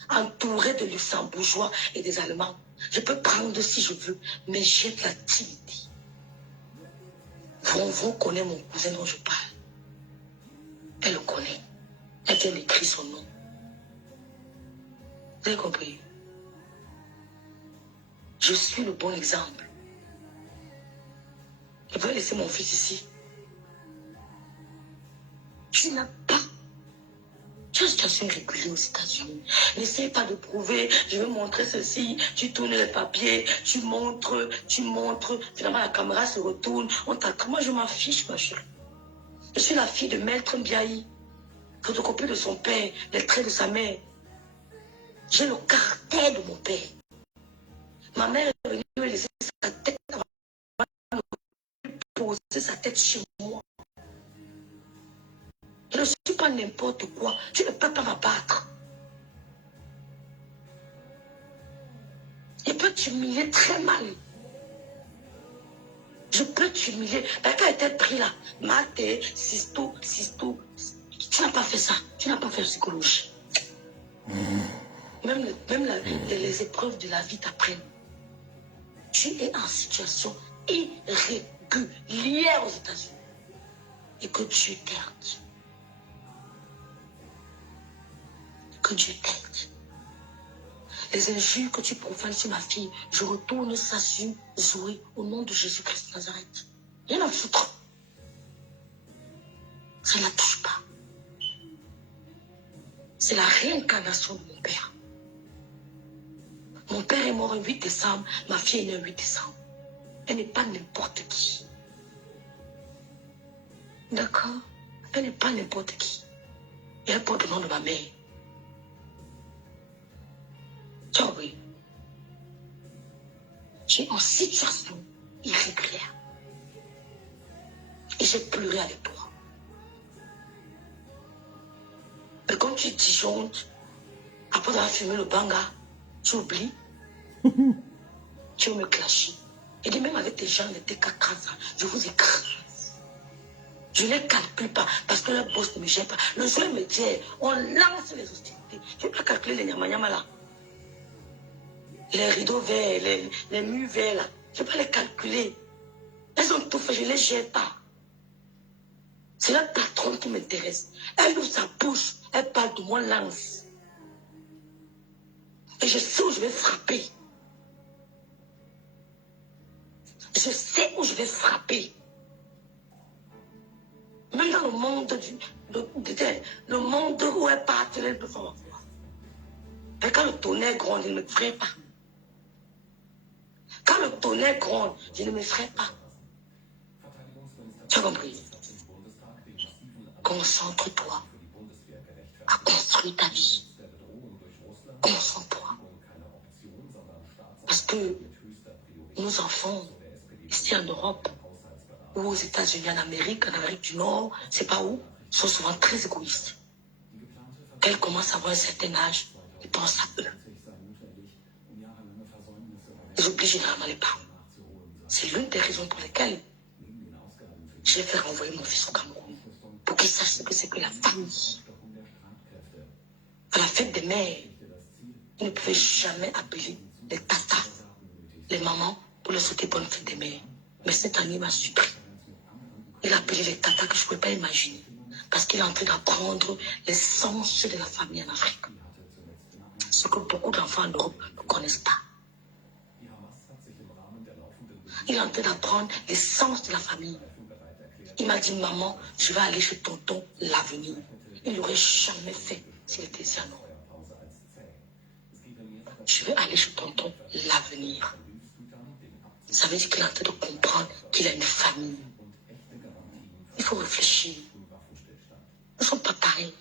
entourée de Luxembourgeois et des Allemands. Je peux prendre si je veux, mais j'ai de la timidité. Vonvon connaît mon cousin dont je parle. Elle le connaît. Elle vient d'écrire son nom. Vous avez compris? Je suis le bon exemple. Je peux laisser mon fils ici. Tu n'as pas Tu as une situation régulée aux États-Unis. N'essaye pas de prouver, je vais montrer ceci, tu tournes les papiers, tu montres, finalement la caméra se retourne, on t'attend. Moi je m'en fiche, ma chérie. Je suis la fille de Maître Mbiaye, photocopie de son père, les traits de sa mère. J'ai le caractère de mon père. Ma mère est venue me laisser sa tête avant de poser sa tête chez moi. Je ne suis pas n'importe quoi. Tu ne peux pas m'abattre. Je peux t'humilier très mal. Je peux t'humilier. Quand elle était pris là, maté, Sisto. Tu n'as pas fait ça. Tu n'as pas fait la psychologie. Même les épreuves de la vie t'apprennent. Tu es en situation irrégulière aux États-Unis. Et que Dieu t'aide. Que Dieu t'aide. Les injures que tu profanes sur ma fille, je retourne ça sur Zoé au nom de Jésus-Christ de Nazareth. Rien à foutre. Ça ne la touche pas. C'est la réincarnation de mon père. Mon père est mort le 8 décembre, ma fille est née le 8 décembre. Elle n'est pas n'importe qui. D'accord? Elle n'est pas n'importe qui. Et elle porte le nom de ma mère. Tu as oublié. Tu es en situation irrégulière. Et j'ai pleuré avec toi. Mais quand tu disjonctes, après avoir fumé le banga, tu oublies. Tu veux me clasher. Et dis même avec tes gens, tes caca, je vous écrase. Je ne les calcule pas parce que le boss ne me gère pas. Le jour me dit, on lance les hostilités. Je ne peux pas calculer les nyama là. Les rideaux verts, les murs verts là. Je ne peux pas les calculer. Elles ont tout fait, je ne les gère pas. C'est la patronne qui m'intéresse. Elle ouvre sa bouche, elle parle de moi lance. Et je sais où je vais frapper. Je sais où je vais frapper. Même dans le monde le monde où elle part, elle peut faire ma voix. Et quand le tonnerre gronde, je ne me ferai pas. Quand le tonnerre gronde, je ne me ferai pas. Tu as compris? Concentre-toi à construire ta vie. Concentre-toi. Parce que nos enfants, ici en Europe, ou aux États-Unis, en Amérique du Nord, c'est pas où, sont souvent très égoïstes. Quand ils commencent à avoir un certain âge, ils pensent à eux. Ils oublient généralement les parents. C'est l'une des raisons pour lesquelles j'ai fait renvoyer mon fils au Cameroun. Pour qu'il sache ce que c'est que la famille. À la fête des mères, ils ne pouvaient jamais appeler les tatas, les mamans, pour leur souhaiter bonne fête des mères. Mais cette année, il m'a surpris. Il a appelé les tatas que je ne pouvais pas imaginer. Parce qu'il est en train d'apprendre l'essence de la famille en Afrique. Ce que beaucoup d'enfants en Europe ne connaissent pas. Il est en train d'apprendre l'essence de la famille. Il m'a dit, maman, je vais aller chez tonton l'avenir. Il ne l'aurait jamais fait s'il était ici en Europe. Je vais aller chez tonton l'avenir. Ça veut dire qu'il est en train de comprendre qu'il a une famille. Il faut réfléchir. Nous ne sommes pas pareils.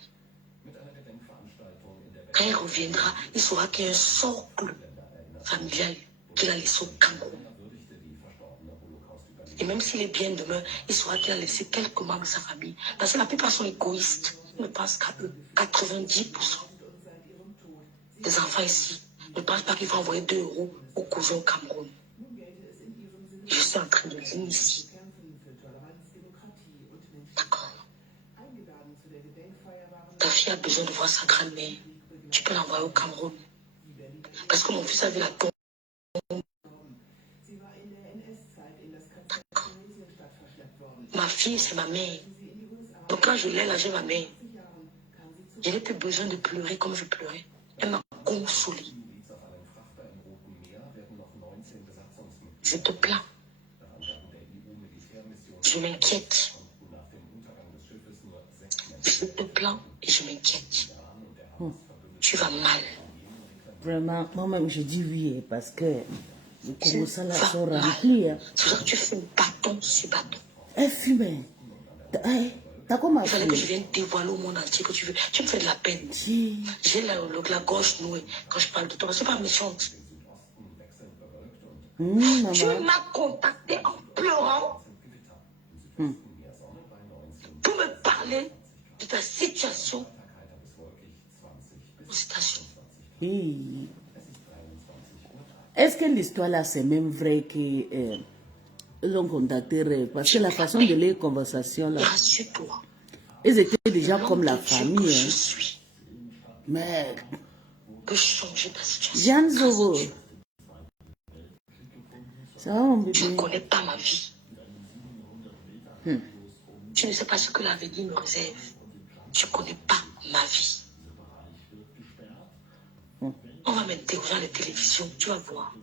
Quand il reviendra, il saura qu'il y a un socle familial qu'il a laissé au Cameroun. Et même s'il est bien demain, il saura qu'il a laissé quelques membres de sa famille. Parce que la plupart sont égoïstes. Ils ne pensent qu'à eux. 90% des enfants ici ne pensent pas qu'il faut envoyer 2 € aux cousins au Cameroun. Je suis en train de l'initier. D'accord. Ta fille a besoin de voir sa grand-mère. Tu peux l'envoyer au Cameroun. Parce que mon fils a vu la tombe. D'accord. Ma fille, c'est ma mère. Donc quand je l'ai là, j'ai ma mère. Je n'ai plus besoin de pleurer comme je pleurais. Elle m'a consolée. Je te plains. Je m'inquiète. Je te plains et je m'inquiète. tu vas mal. Vraiment, moi-même, je dis oui, parce que les Congolais là sont remplis. Hein. C'est ça que tu fumes bâton sur bâton. Elle fume. T'as comment il fallait que je vienne dévoiler au monde entier que tu veux. Tu me fais de la peine. J'ai la gorge nouée quand je parle de toi. C'est pas méchante. Tu m'as contacté en pleurant pour me parler de ta situation aux États-Unis. Est-ce que l'histoire là, c'est même vrai que ils ont contacté parce que la façon de les conversations là, rassure-toi. Ils étaient déjà comme la famille. Je suis. Mais peut changer ta situation. Jeanne Zovo. Ça va, mon bébé? Tu ne connais pas ma vie. Tu ne sais pas ce que l'avenir me réserve. Tu ne connais pas ma vie. On va m'interroger à la télévision, tu vas voir.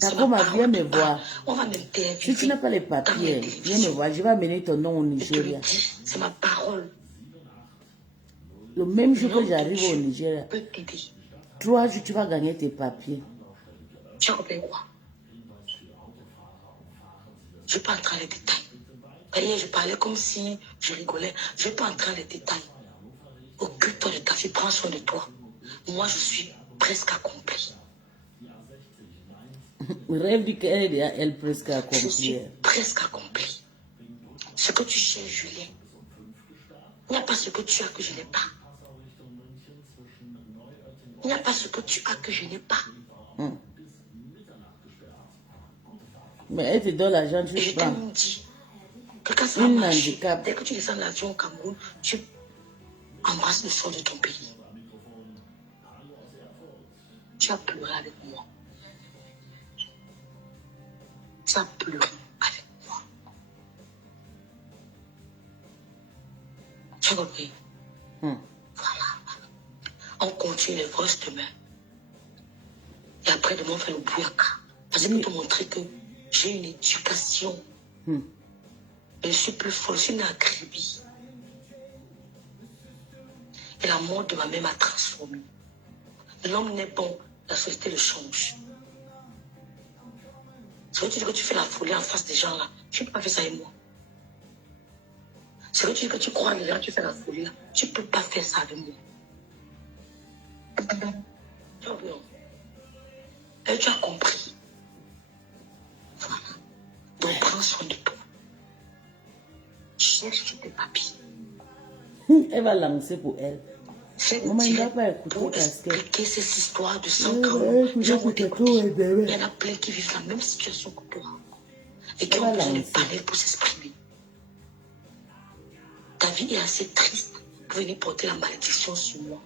D'accord, viens me voir. On va m'interviewer. Si tu n'as pas les papiers, viens me voir. Je vais amener ton nom au Nigeria. C'est ma parole. Le même jour que j'arrive au Nigeria, 3 jours, tu vas gagner tes papiers. Tu as compris quoi? Je ne vais pas entrer dans les détails. D'ailleurs, je parlais comme si je rigolais. Je ne vais pas entrer dans les détails. Occupe-toi de ta vie, prends soin de toi. Moi, je suis presque accomplie. Rêve du cœur, elle presque accomplie. Je suis presque accomplie. Ce que tu cherches, Julien, il n'y a pas ce que tu as que je n'ai pas. Il n'y a pas ce que tu as que je n'ai pas. Mais elle te donne l'argent, tu je prends. t'ai dit que quand ça marche, dès que tu descends de l'avion au Cameroun, tu embrasses le sol de ton pays. Tu as pleuré avec moi. Tu as pleuré avec moi. Tu as compris? Voilà. On continue les grosses demain. Et après, demain, on fait le bouillaka. Parce que pour te montrer que j'ai une éducation. Je suis plus folle, je suis une akribie. Et la mort de ma mère m'a transformée. L'homme n'est bon, la société le change. C'est vrai que tu dis que tu fais la folie en face des gens là. Tu ne peux pas faire ça avec moi. C'est vrai que tu dis que tu crois les gens, tu fais la folie là. Tu ne peux pas faire ça avec moi. Tu as bien. Et tu as compris. Voilà. Donc prends soin de toi. Cherche tes papiers. Elle va lancer pour elle. Maman, il ne va pas écouter pour expliquer ces histoires de 5 ans. Il y en a plein qui vivent la même situation que toi. Et qui ont besoin de parler pour s'exprimer. Ta vie est assez triste pour venir porter la malédiction sur moi.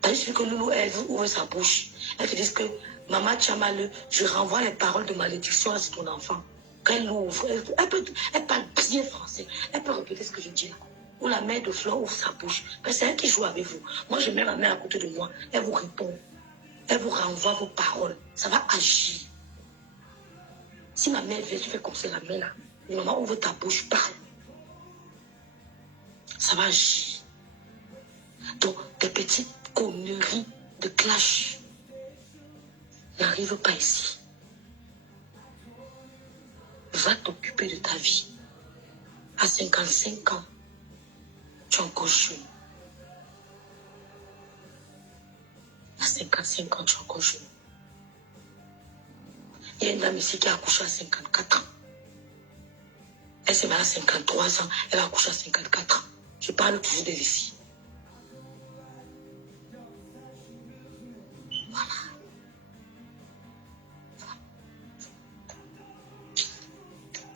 T'as juste vu que Loulou, elle ouvre sa bouche. Elle te dit que maman, tu as mal, je renvoie les paroles de malédiction à ton enfant. Quand elle l'ouvre, elle parle bien français. Elle peut répéter ce que je dis là. Ou la mère de Flore ouvre sa bouche. C'est elle qui joue avec vous. Moi, je mets ma mère à côté de moi. Elle vous répond. Elle vous renvoie vos paroles. Ça va agir. Si ma mère vient, tu fais comme c'est la mère là. Et maman ouvre ta bouche, parle. Ça va agir. Donc, des petites conneries de clash n'arrivent pas ici. Va t'occuper de ta vie. À 55 ans, tu es encore jeune. À 55 ans, tu es encore jeune. Il y a une dame ici qui a accouché à 54 ans. Elle s'est mariée à 53 ans, elle a accouché à 54 ans. Je parle toujours des ici. Voilà.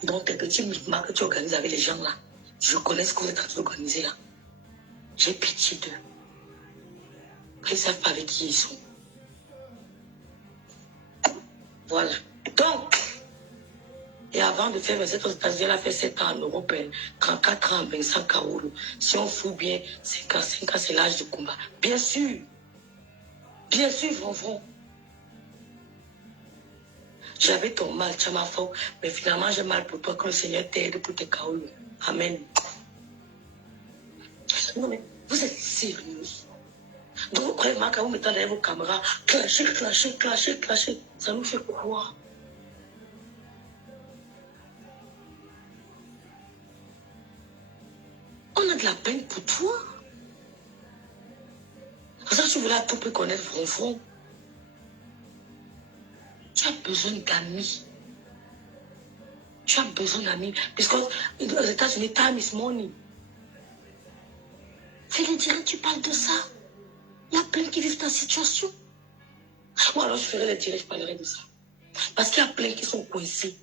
Donc, tes petits mouvements que tu organises avec les gens là, je connais ce que vous êtes en train d'organiser là. J'ai pitié d'eux. Ils ne savent pas avec qui ils sont. Voilà. Donc, et avant de faire 27 aux États-Unis, elle a fait 7 ans en Europe, 34 ans en Vincent Kaoulou. Si on fout bien, 55 ans, c'est l'âge de combat. Bien sûr, Fronfron. J'avais ton mal, tu as ma faute, mais finalement j'ai mal pour toi, que le Seigneur t'aide pour tes Kaoulou. Amen. Non mais, vous êtes sérieux? Donc, vraiment, quand vous mettez derrière vos caméras, clasher, clasher, clasher, clasher, ça nous fait quoi? On a de la peine pour toi. Pour ça, tu voulais à tout prix connaître Fronfron. Tu as besoin d'amis. Tu as besoin d'amis. Parce que aux États-Unis, time is money. Fais le direct, tu parles de ça. Il y a plein qui vivent ta situation. Moi, alors, je ferai le direct, je parlerai de ça. Parce qu'il y a plein qui sont coincés,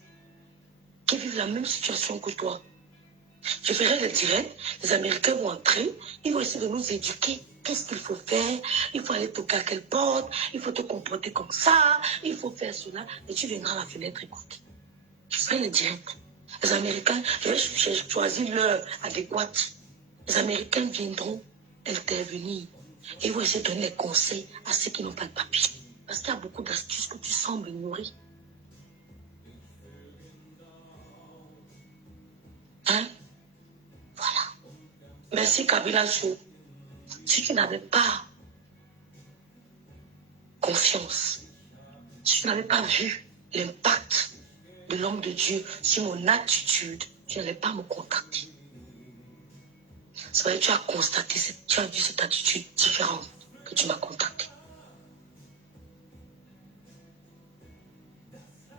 qui vivent la même situation que toi. Je ferai le direct, les Américains vont entrer, ils vont essayer de nous éduquer. Qu'est-ce qu'il faut faire? Il faut aller toquer à quelle porte? Il faut te comporter comme ça? Il faut faire cela? Et tu viendras à la fenêtre écouter. Je ferai le direct. Les Américains, j'ai choisi l'heure adéquate. Les Américains viendront intervenir. Et ils vont essayer de donner des conseils à ceux qui n'ont pas de papier. Parce qu'il y a beaucoup d'astuces que tu sembles ignorer. Hein? Voilà. Merci Kabila Show. Si tu n'avais pas confiance, si tu n'avais pas vu l'impact de l'homme de Dieu sur mon attitude, tu n'allais pas me contacter. C'est vrai que tu as constaté, tu as vu cette attitude différente que tu m'as contacté.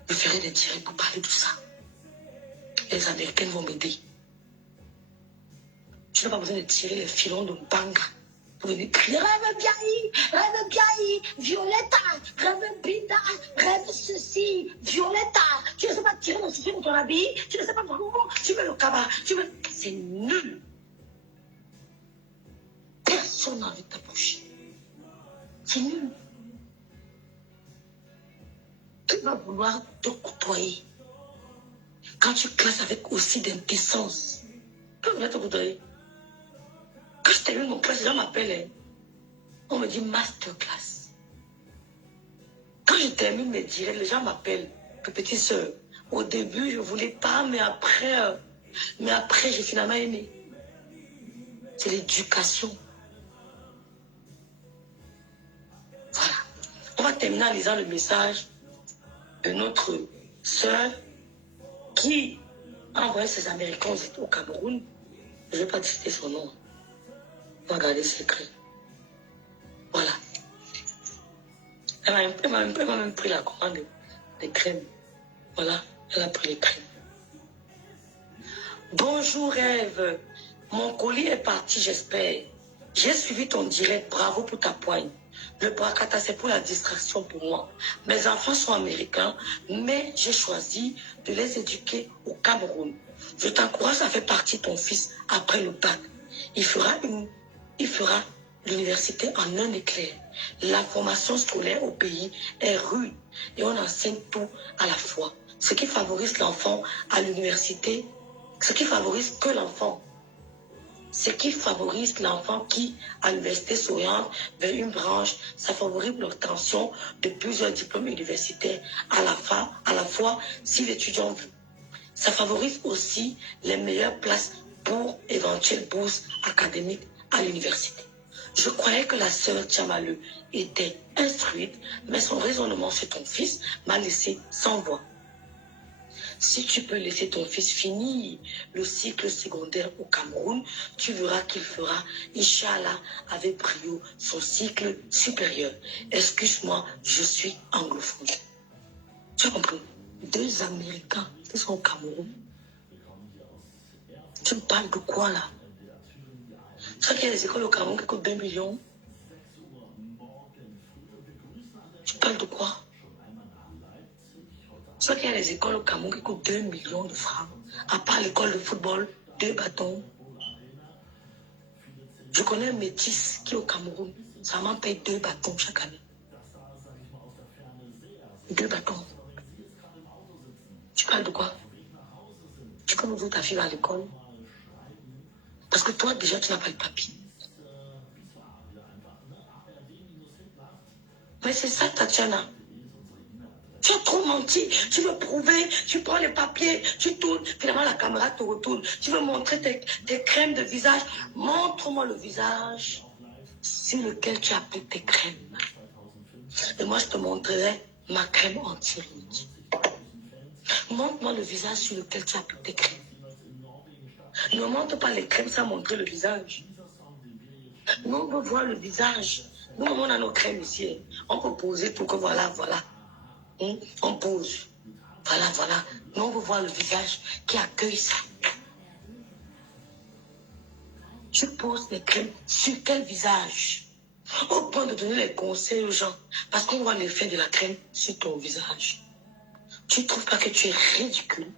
Je ferai des directs pour parler de ça. Les Américains vont m'aider. Tu n'as pas besoin de tirer les filons de Banga pour venir crier rêve Biaï, Violetta, rêve Bida, rêve ceci, Violetta. Tu ne sais pas tirer le souffle de ton habit, tu ne sais pas comment, tu veux le cabas, tu veux. C'est nul. Personne n'a envie de t'approcher. C'est nul. Tu vas vouloir te côtoyer. Quand tu classes avec aussi d'indécence, tu vas vouloir te côtoyer. Quand je termine mon classe, les gens m'appellent. On me dit masterclass. Quand je termine mes directs, les gens m'appellent. Petite soeur, au début, je ne voulais pas, mais après, j'ai finalement aimé. C'est l'éducation. Voilà. On va terminer en lisant le message de notre soeur qui a envoyé ses Américains au Cameroun. Je ne vais pas citer son nom. On va garder secret. Voilà. Elle m'a même pris la commande des crèmes. Voilà, elle a pris les crèmes. Bonjour Ève. Mon colis est parti, j'espère. J'ai suivi ton direct. Bravo pour ta poigne. Le bracata, c'est pour la distraction pour moi. Mes enfants sont américains, mais j'ai choisi de les éduquer au Cameroun. Je t'encourage à faire partie de ton fils après le bac. Il fera l'université en un éclair. La formation scolaire au pays est rude et on enseigne tout à la fois. Ce qui favorise l'enfant à l'université, ce qui favorise que l'enfant. Ce qui favorise l'enfant qui, à l'université, s'oriente vers une branche, ça favorise l'obtention de plusieurs diplômes universitaires à la fois si l'étudiant veut. Ça favorise aussi les meilleures places pour éventuelles bourses académiques à l'université. Je croyais que la sœur Tchamaleu était instruite, mais son raisonnement sur ton fils m'a laissé sans voix. Si tu peux laisser ton fils finir le cycle secondaire au Cameroun, tu verras qu'il fera, Inch'Allah, avec brio, son cycle supérieur. Excuse-moi, je suis anglophone. Tu as compris? 2 Américains qui sont au Cameroun. Tu me parles de quoi là? Tu sais qu'il y a des écoles au Cameroun qui coûtent 2 millions? Tu parles de quoi? Tu sais qu'il y a des écoles au Cameroun qui coûtent 2 millions de francs. À part l'école de football, 2 bâtons. Je connais un métis qui est au Cameroun. Ça m'en paye 2 bâtons chaque année. 2 bâtons. Tu parles de quoi? Tu peux ouvrir ta fille à l'école? Parce que toi, déjà, tu n'as pas le papier. Mais c'est ça, Tatiana. Tu as trop menti. Tu veux prouver, tu prends les papiers, tu tournes. Finalement, la caméra te retourne. Tu veux montrer tes crèmes de visage. Montre-moi le visage sur lequel tu appliques tes crèmes. Et moi, je te montrerai ma crème anti-rides. Montre-moi le visage sur lequel tu appliques tes crèmes. Ne montre pas les crèmes sans montrer le visage. Nous, on veut voir le visage. Nous, on a nos crèmes ici. On peut poser pour que voilà. On pose. Voilà. Nous, on veut voir le visage qui accueille ça. Tu poses les crèmes sur quel visage? Au point de donner les conseils aux gens. Parce qu'on voit l'effet de la crème sur ton visage. Tu ne trouves pas que tu es ridicule?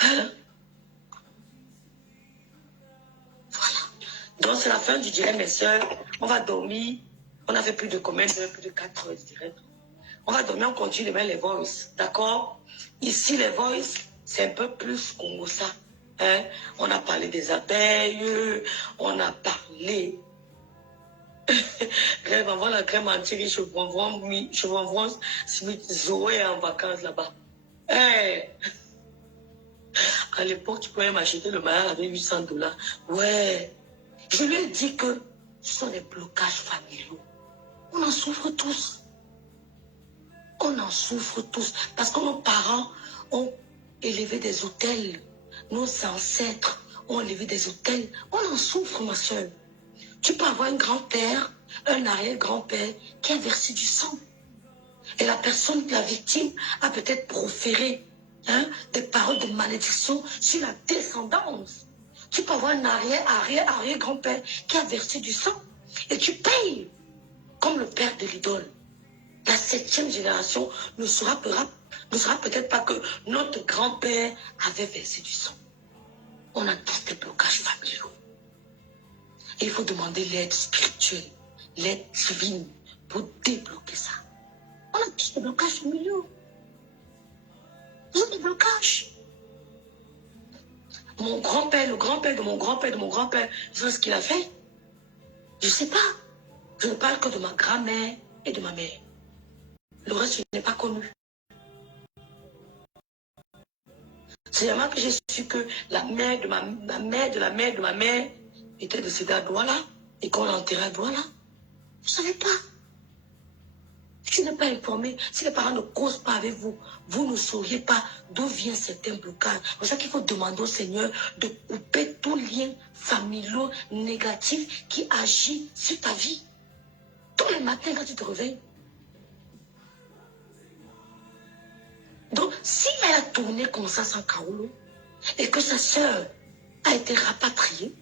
Hein? Voilà. Donc, c'est la fin du direct, mes soeurs. On va dormir. On a fait plus de combien d'heures? Plus de 4 heures de direct. On va dormir, on continue demain les voice. D'accord? Ici, les voice, c'est un peu plus Congo ça. Hein? On a parlé des abeilles. On a parlé. Rêve, avant la crème anti-riche, je vous envoie Zoé en vacances là-bas. Hey! À l'époque, tu pouvais m'acheter le maillot avec $800. Ouais. Je lui ai dit que ce sont des blocages familiaux. On en souffre tous. On en souffre tous. Parce que nos parents ont élevé des hôtels. Nos ancêtres ont élevé des hôtels. On en souffre, ma soeur. Tu peux avoir un grand-père, un arrière-grand-père qui a versé du sang. Et la personne, la victime, a peut-être proféré des paroles de malédiction sur la descendance. Tu peux avoir un arrière-grand-père qui a versé du sang. Et tu payes comme le père de l'idole. La 7e génération ne saura peut-être pas que notre grand-père avait versé du sang. On a tous des blocages familiaux. Et il faut demander l'aide spirituelle, l'aide divine pour débloquer ça. On a tous des blocages familiaux. Ils ont des blocages. Mon grand-père, le grand-père de mon grand-père, tu sais ce qu'il a fait? Je ne sais pas. Je ne parle que de ma grand-mère et de ma mère. Le reste, je n'ai pas connu. C'est vraiment que j'ai su que la mère de ma mère de ma mère était décédée à Douala et qu'on l'enterrait à Douala. Je ne savais pas. Tu n'es pas informé. Si les parents ne causent pas avec vous, vous ne sauriez pas d'où viennent certains blocages. C'est pour ça qu'il faut demander au Seigneur de couper tout lien familial négatif qui agit sur ta vie. Tous les matins quand tu te réveilles. Donc, si elle a tourné comme ça sans Kaolo, et que sa sœur a été rapatriée,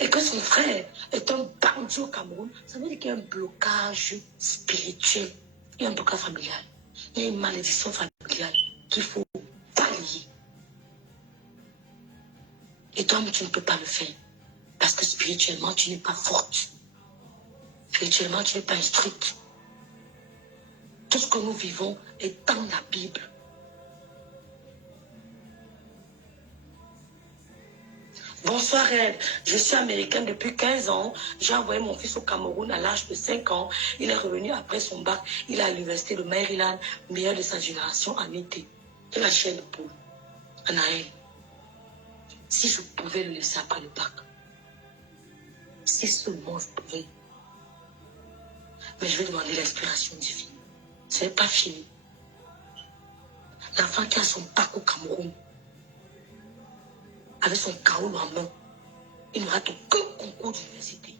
et que son frère est un bandit au Cameroun, ça veut dire qu'il y a un blocage spirituel, il y a un blocage familial, il y a une malédiction familiale qu'il faut balayer. Et toi, tu ne peux pas le faire, parce que spirituellement, tu n'es pas forte. Spirituellement, tu n'es pas instruite. Tout ce que nous vivons est dans la Bible. Bonsoir, Ed. Je suis américaine depuis 15 ans. J'ai envoyé mon fils au Cameroun à l'âge de 5 ans. Il est revenu après son bac. Il est à l'université de Maryland, meilleur de sa génération en été. De la chair de poule. Anaël. Si je pouvais le laisser après le bac. Si seulement je pouvais. Mais je vais demander l'inspiration divine. Ce n'est pas fini. L'enfant qui a son bac au Cameroun, avec son Kaolo en main, il ne rate aucun concours d'université.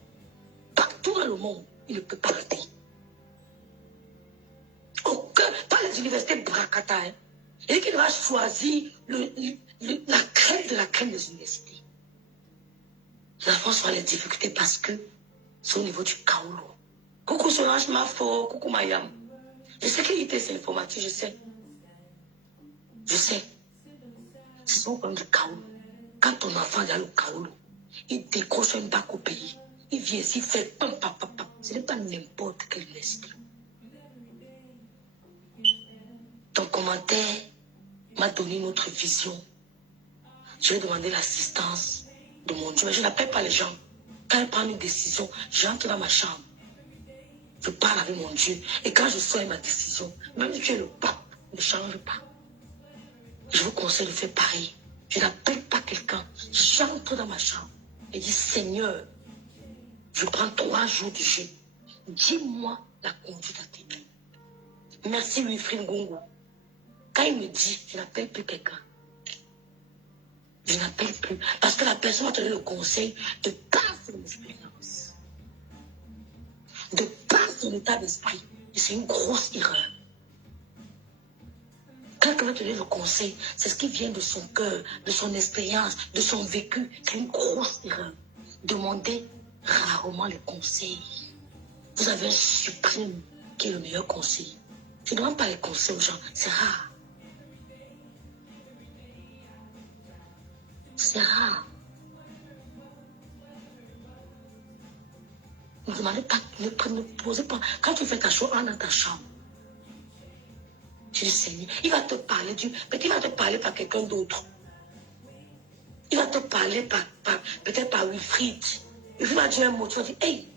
Partout dans le monde, il ne peut pas rater. Aucun, pas les universités Brakata. Et qu'il va choisir la crème de la crème des universités. L'enfant sera les difficultés parce que c'est au niveau du Kaolo. Coucou Solange Mafo, coucou Mayam. Je sais qu'il était informatique, je sais. Je sais. C'est son problème du Kaolo. Quand ton enfant est dans le Kaolo, il décroche un bac au pays. Il vient ici, fait pam, pam, pam, pam. Ce n'est pas n'importe quel université. Ton commentaire m'a donné une autre vision. Je vais demander l'assistance de mon Dieu. Mais je n'appelle pas les gens. Quand ils prennent une décision, j'entre dans ma chambre. Je parle avec mon Dieu. Et quand je sors ma décision, même si tu es le pape, ne change pas. Je vous conseille de faire pareil. Je n'appelle pas quelqu'un. J'entre dans ma chambre et dis, Seigneur, Je prends 3 jours de jeûne. Dis-moi la conduite à tes mains. Merci Wilfried Gongo. Quand il me dit, je n'appelle plus quelqu'un. Je n'appelle plus. Parce que la personne m'a donné le conseil de par son expérience. De par son état d'esprit. Et c'est une grosse erreur. Quelqu'un va te donner le conseil, c'est ce qui vient de son cœur, de son expérience, de son vécu. C'est une grosse erreur. Demandez rarement les conseils. Vous avez un suprême qui est le meilleur conseil. Je ne demande pas les conseils aux gens, c'est rare. C'est rare. Ne demandez pas, ne posez pas. Quand tu fais ta chose, rentre dans ta chambre. Tu dis, Seigneur, il va te parler, peut-être il va te parler par quelqu'un d'autre. Il va te parler peut-être par Wilfried. Il va dire un mot, tu vas dire, hey,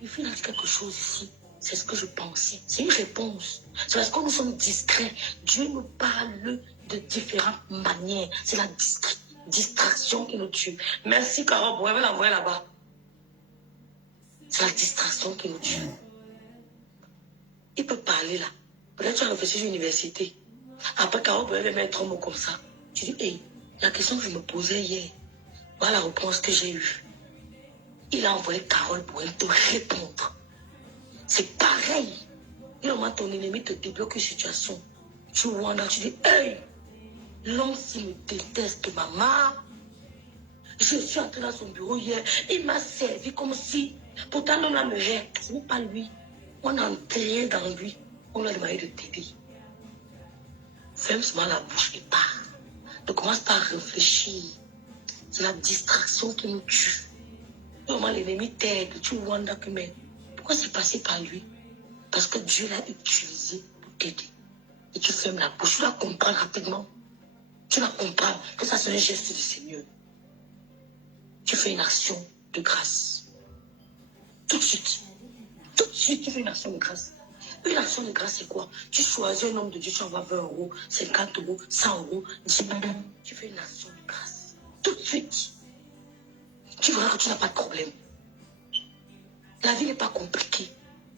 Wilfried a dit quelque chose ici. C'est ce que je pensais. C'est une réponse. C'est parce que nous sommes discrets. Dieu nous parle de différentes manières. C'est la distraction qui nous tue. Merci, Carole. Vous pouvez l'envoyer là-bas. C'est la distraction qui nous tue. Il peut parler là. Peut-être tu as réfléchi à l'université. Après, Carole pouvait mettre un mot comme ça. Tu dis, hey, la question que je me posais hier, voilà la réponse que j'ai eue. Il a envoyé Carole pour elle te répondre. C'est pareil. Il a ton ennemi te débloque une situation. Tu vois là, tu dis, hey, l'homme s'il me déteste, maman. Je suis entré dans son bureau hier. Il m'a servi comme si, pourtant l'homme là me hait. Ce n'est pas lui. On a entré dans lui. On lui a demandé de t'aider. Ferme seulement la bouche et pars. Ne commence pas à réfléchir. C'est la distraction qui nous tue. Comment l'ennemi t'aide, tu vois que mais pourquoi c'est passé par lui? Parce que Dieu l'a utilisé pour t'aider. Et tu fermes la bouche, tu la comprends rapidement. Tu la comprends que ça c'est un geste du Seigneur. Tu fais une action de grâce. Tout de suite. Tout de suite, tu fais une action de grâce. Une action de grâce, c'est quoi? Tu choisis un homme de Dieu, tu envoies 20 €, 50 €, 100 €, 10 000 €. Tu fais une action de grâce. Tout de suite. Tu verras que tu n'as pas de problème. La vie n'est pas compliquée.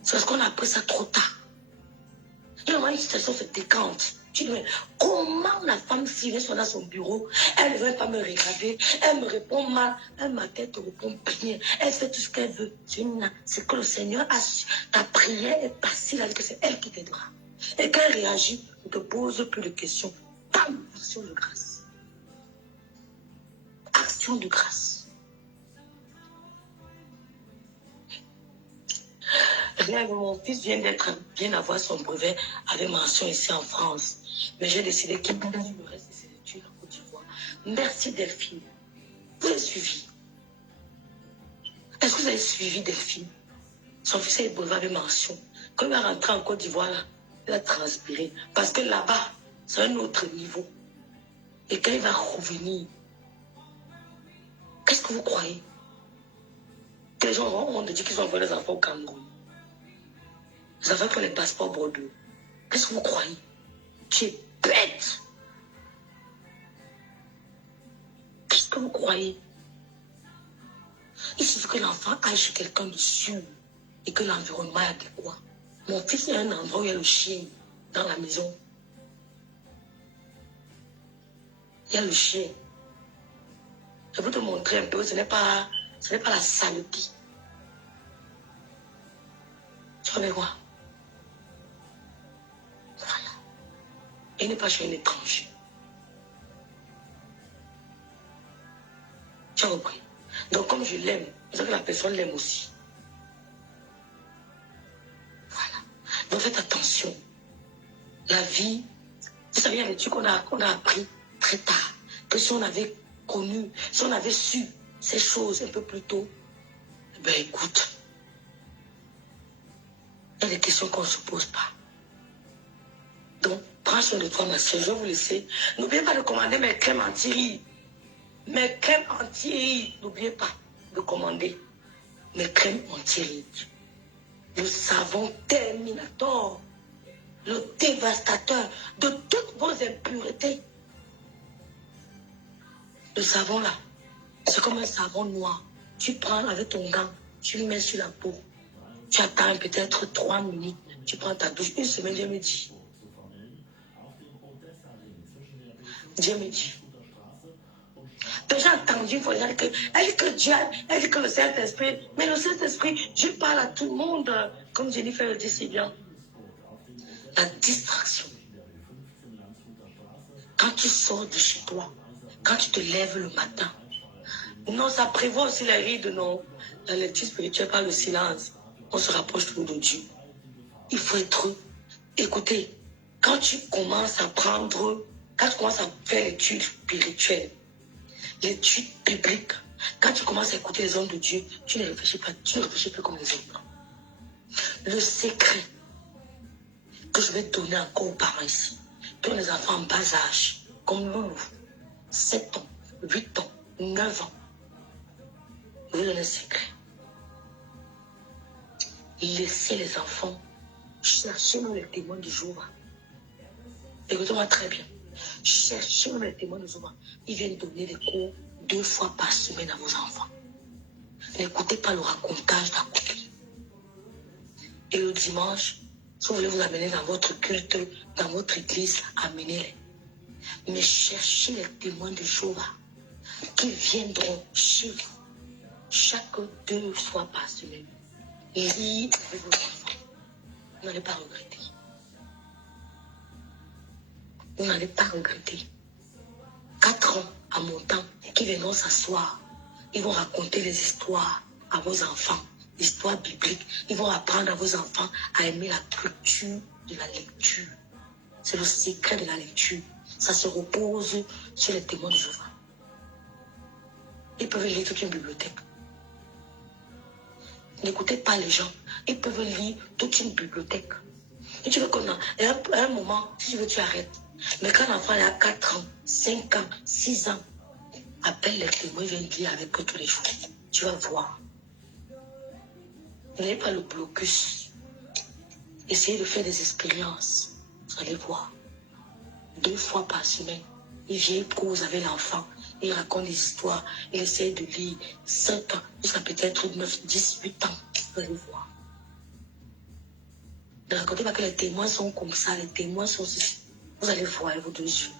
C'est parce qu'on a appris ça trop tard. Il y a une situation se décante. Tu dis, mais comment la femme, si vient dans son bureau, elle ne veut pas me regarder, elle me répond mal, elle ma tête répond bien, elle fait tout ce qu'elle veut. C'est que le Seigneur a su. Ta prière est passée là, que c'est elle qui t'aidera. Et quand elle réagit, ne te pose plus de questions. Bam, action de grâce. Action de grâce. Mon fils vient d'avoir son brevet avec mention ici en France. Mais j'ai décidé qu'il me reste de ses études en Côte d'Ivoire. Merci Delphine. Vous avez suivi. Est-ce que vous avez suivi Delphine? Son fils a eu le brevet avec mention. Quand il va rentrer en Côte d'Ivoire, là, il a transpiré. Parce que là-bas, c'est un autre niveau. Et quand il va revenir, qu'est-ce que vous croyez? Que les gens ont dit qu'ils ont envoyé les enfants au Cameroun. Les enfants qui ont les passeports Bordeaux. Qu'est-ce que vous croyez? Tu es bête. Qu'est-ce que vous croyez? Il suffit que l'enfant aille chez quelqu'un de sûr et que l'environnement est adéquat. Mon fils est un endroit où il y a le chien dans la maison. Il y a le chien. Je vais te montrer un peu, ce n'est pas la saleté. Tu vas voir. Voilà. Il n'est pas chez un étranger. Tu as compris? Donc comme je l'aime, vous savez que la personne l'aime aussi. Voilà. Donc faites attention. La vie, vous savez, il y a des trucs qu'on a appris très tard. Que si on avait connu, si on avait su ces choses un peu plus tôt, ben écoute, il y a des questions qu'on ne se pose pas. Donc, prends soin de toi, ma soeur, je vais vous laisser. N'oubliez pas de commander mes crèmes anti-rides. Mes crèmes anti-rides, n'oubliez pas de commander mes crèmes anti-rides. Le savon Terminator, le dévastateur de toutes vos impuretés. Le savon là, C'est comme un savon noir. Tu prends avec ton gant, tu le mets sur la peau. Tu attends peut-être 3 minutes. Tu prends ta douche. Une semaine, Dieu me dit. Dieu me dit. Donc j'ai entendu une fois, elle dit que Dieu, elle dit que le Saint-Esprit, mais le Saint-Esprit, Dieu parle à tout le monde, comme Jennifer le dit si bien. La distraction. Quand tu sors de chez toi, quand tu te lèves le matin, non, ça prévoit aussi les rides, non. La lecture spirituelle par le silence. On se rapproche toujours de Dieu. Il faut être, écoutez, quand tu commences à prendre, quand tu commences à faire l'étude spirituelle, l'étude biblique, quand tu commences à écouter les hommes de Dieu, tu ne réfléchis pas, tu ne réfléchis plus comme les autres. Le secret que je vais donner encore aux parents ici, pour les enfants en bas âge, comme Loulou, 7 ans, 8 ans, 9 ans, je vais donner un secret. Laissez les enfants chercher même les témoins du jour. Écoutez-moi très bien. Cherchez même les témoins du jour. Ils viennent donner des cours 2 fois par semaine à vos enfants. N'écoutez pas le racontage d'à côté. Et le dimanche, si vous voulez vous amener dans votre culte, dans votre église, amenez-les. Mais cherchez les témoins du jour qui viendront chez vous chaque 2 fois par semaine. Lire avec vos enfants. Vous n'allez pas regretter. Vous n'allez pas regretter. 4 ans à mon temps, qui viendront s'asseoir. Ils vont raconter les histoires à vos enfants, l'histoire biblique. Ils vont apprendre à vos enfants à aimer la culture de la lecture. C'est le secret de la lecture. Ça se repose sur les témoins de Jéhovah. Ils peuvent lire toute une bibliothèque. N'écoutez pas les gens. Ils peuvent lire toute une bibliothèque. Et tu veux qu'on a, et à un moment, si tu veux, tu arrêtes. Mais quand l'enfant a 4 ans, 5 ans, 6 ans, appelle les témoins, ils viennent lire avec eux tous les jours. Tu vas voir. N'ayez pas le blocus. Essayez de faire des expériences. Vous allez voir. 2 fois par semaine, ils viennent cause avec l'enfant. Ils racontent des histoires. Ils essayent de lire 5 ans, jusqu'à peut-être 9, 10, 8 ans. Vous allez voir. Ne racontez pas que les témoins sont comme ça, les témoins sont ceci. Vous allez voir avec vos 2 yeux.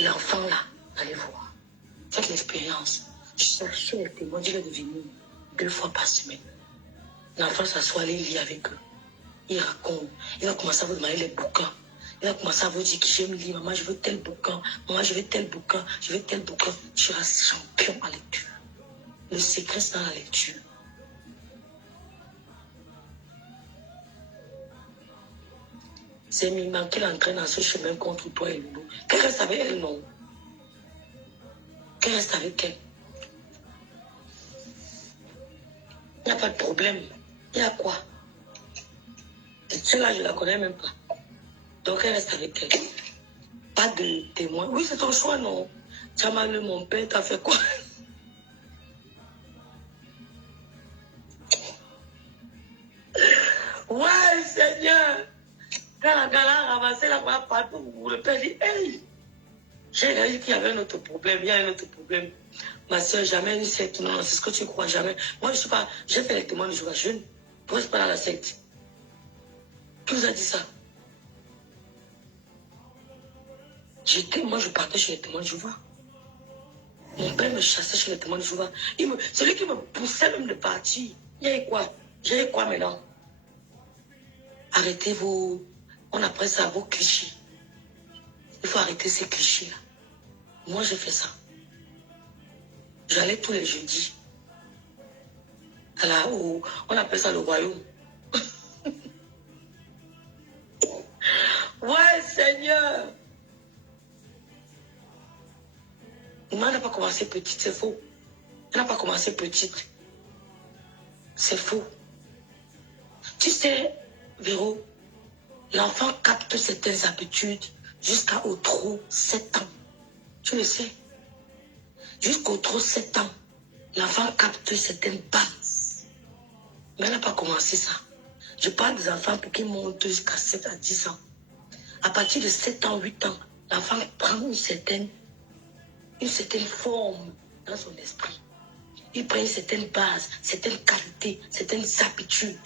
L'enfant là, vous allez voir. Faites l'expérience. Cherchez les témoins, dites-le de venir 2 fois par semaine. L'enfant s'assoit, allez lire avec eux. Il raconte. Il va commencer à vous demander les bouquins. Il va commencer à vous dire que j'aime lire. Maman, je veux tel bouquin. Maman, je veux tel bouquin. Je veux tel bouquin. Tu seras champion en lecture. Le secret, c'est dans la lecture. C'est Mima qui l'entraîne dans ce chemin contre toi et Loulou. Qu'elle reste avec elle, non? Qu'elle reste avec elle. Il n'y a pas de problème. Il y a quoi? Celle-là, je ne la connais même pas. Donc, elle reste avec elle. Pas de témoin. Oui, c'est ton choix, non? Tu as mal, mon père, t'as fait quoi? Ouais, Seigneur! Quand la galère a ramassé la main partout, le père dit, hey! J'ai réalisé qu'il y avait un autre problème, il y a un autre problème. Ma soeur, jamais une secte, non, c'est ce que tu crois, jamais. Moi, je suis pas, j'ai fait les témoins de Jéhovah, je ne reste pas dans la secte. Qui vous a dit ça? Moi, je partais chez les témoins de Jéhovah. Mon père me chassait chez les témoins de Jéhovah. Celui qui me poussait même de partir. Il y a quoi? J'ai quoi maintenant? Arrêtez vos... On appelle ça vos clichés. Il faut arrêter ces clichés-là. Moi, j'ai fait ça. J'allais tous les jeudis. On appelle ça le royaume. Ouais, Seigneur. Moi, elle n'a pas commencé petite, c'est faux. Elle n'a pas commencé petite. C'est faux. Tu sais, Véro, l'enfant capte certaines habitudes jusqu'au trop 7 ans. Tu le sais. Jusqu'au trop 7 ans, l'enfant capte certaines bases. Mais elle n'a pas commencé ça. Je parle des enfants pour qu'ils montent jusqu'à 7 à 10 ans. À partir de 7 ans, 8 ans, l'enfant prend une certaine forme dans son esprit. Il prend certaines bases, certaines qualités, certaines habitudes.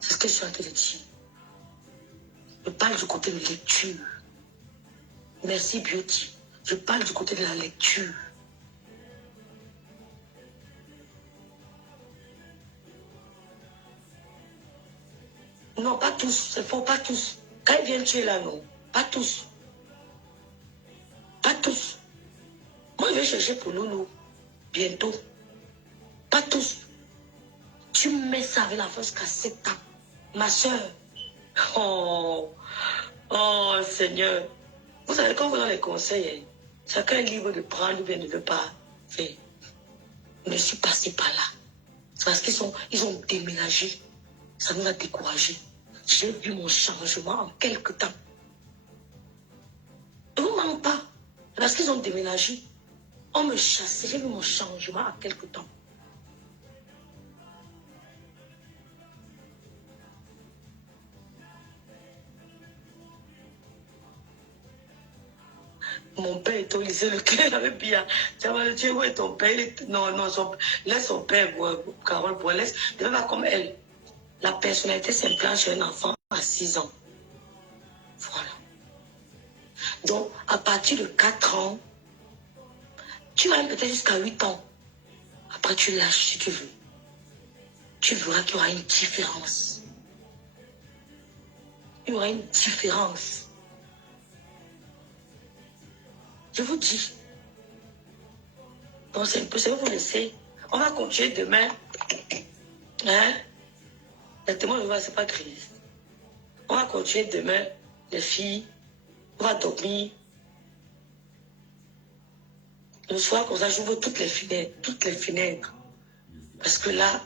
C'est ce que je suis en train de dire. Je parle du côté de lecture. Merci Beauty. Je parle du côté de la lecture. Non, pas tous. C'est faux, pas tous. Quand ils viennent tuer là, non. Pas tous. Pas tous. Moi, je vais chercher pour nous, bientôt. Pas tous. Tu mets ça avec la force qu'à 7 ans. Ma soeur. Oh, oh, Seigneur. Vous savez, quand vous donnez les conseils, hein, chacun est libre de prendre ou bien de ne pas faire. Je ne suis passé par là. C'est parce qu'ils ont déménagé. Ça nous a découragés. J'ai vu mon changement en quelques temps. Je ne vous mens pas. C'est parce qu'ils ont déménagé. On me chassait. J'ai vu mon changement en quelques temps. Mon père était au lycée, le cœur avait bien. Tu vas le dire, où est ton père? Non, laisse son père, Carole, laisse. Ne pas comme elle. La personnalité s'implante chez un enfant à 6 ans. Voilà. Donc, à partir de 4 ans, tu vas peut-être jusqu'à 8 ans. Après, tu lâches si tu veux. Tu verras qu'il y aura une différence. Il y aura une différence. Je vous dis. Donc, c'est un peu, c'est vous laisser. On va continuer demain. Hein? Le témoin de voix, c'est pas Christ. On va continuer demain, les filles. On va dormir. Le soir, comme ça, j'ouvre toutes les fenêtres. Parce que là,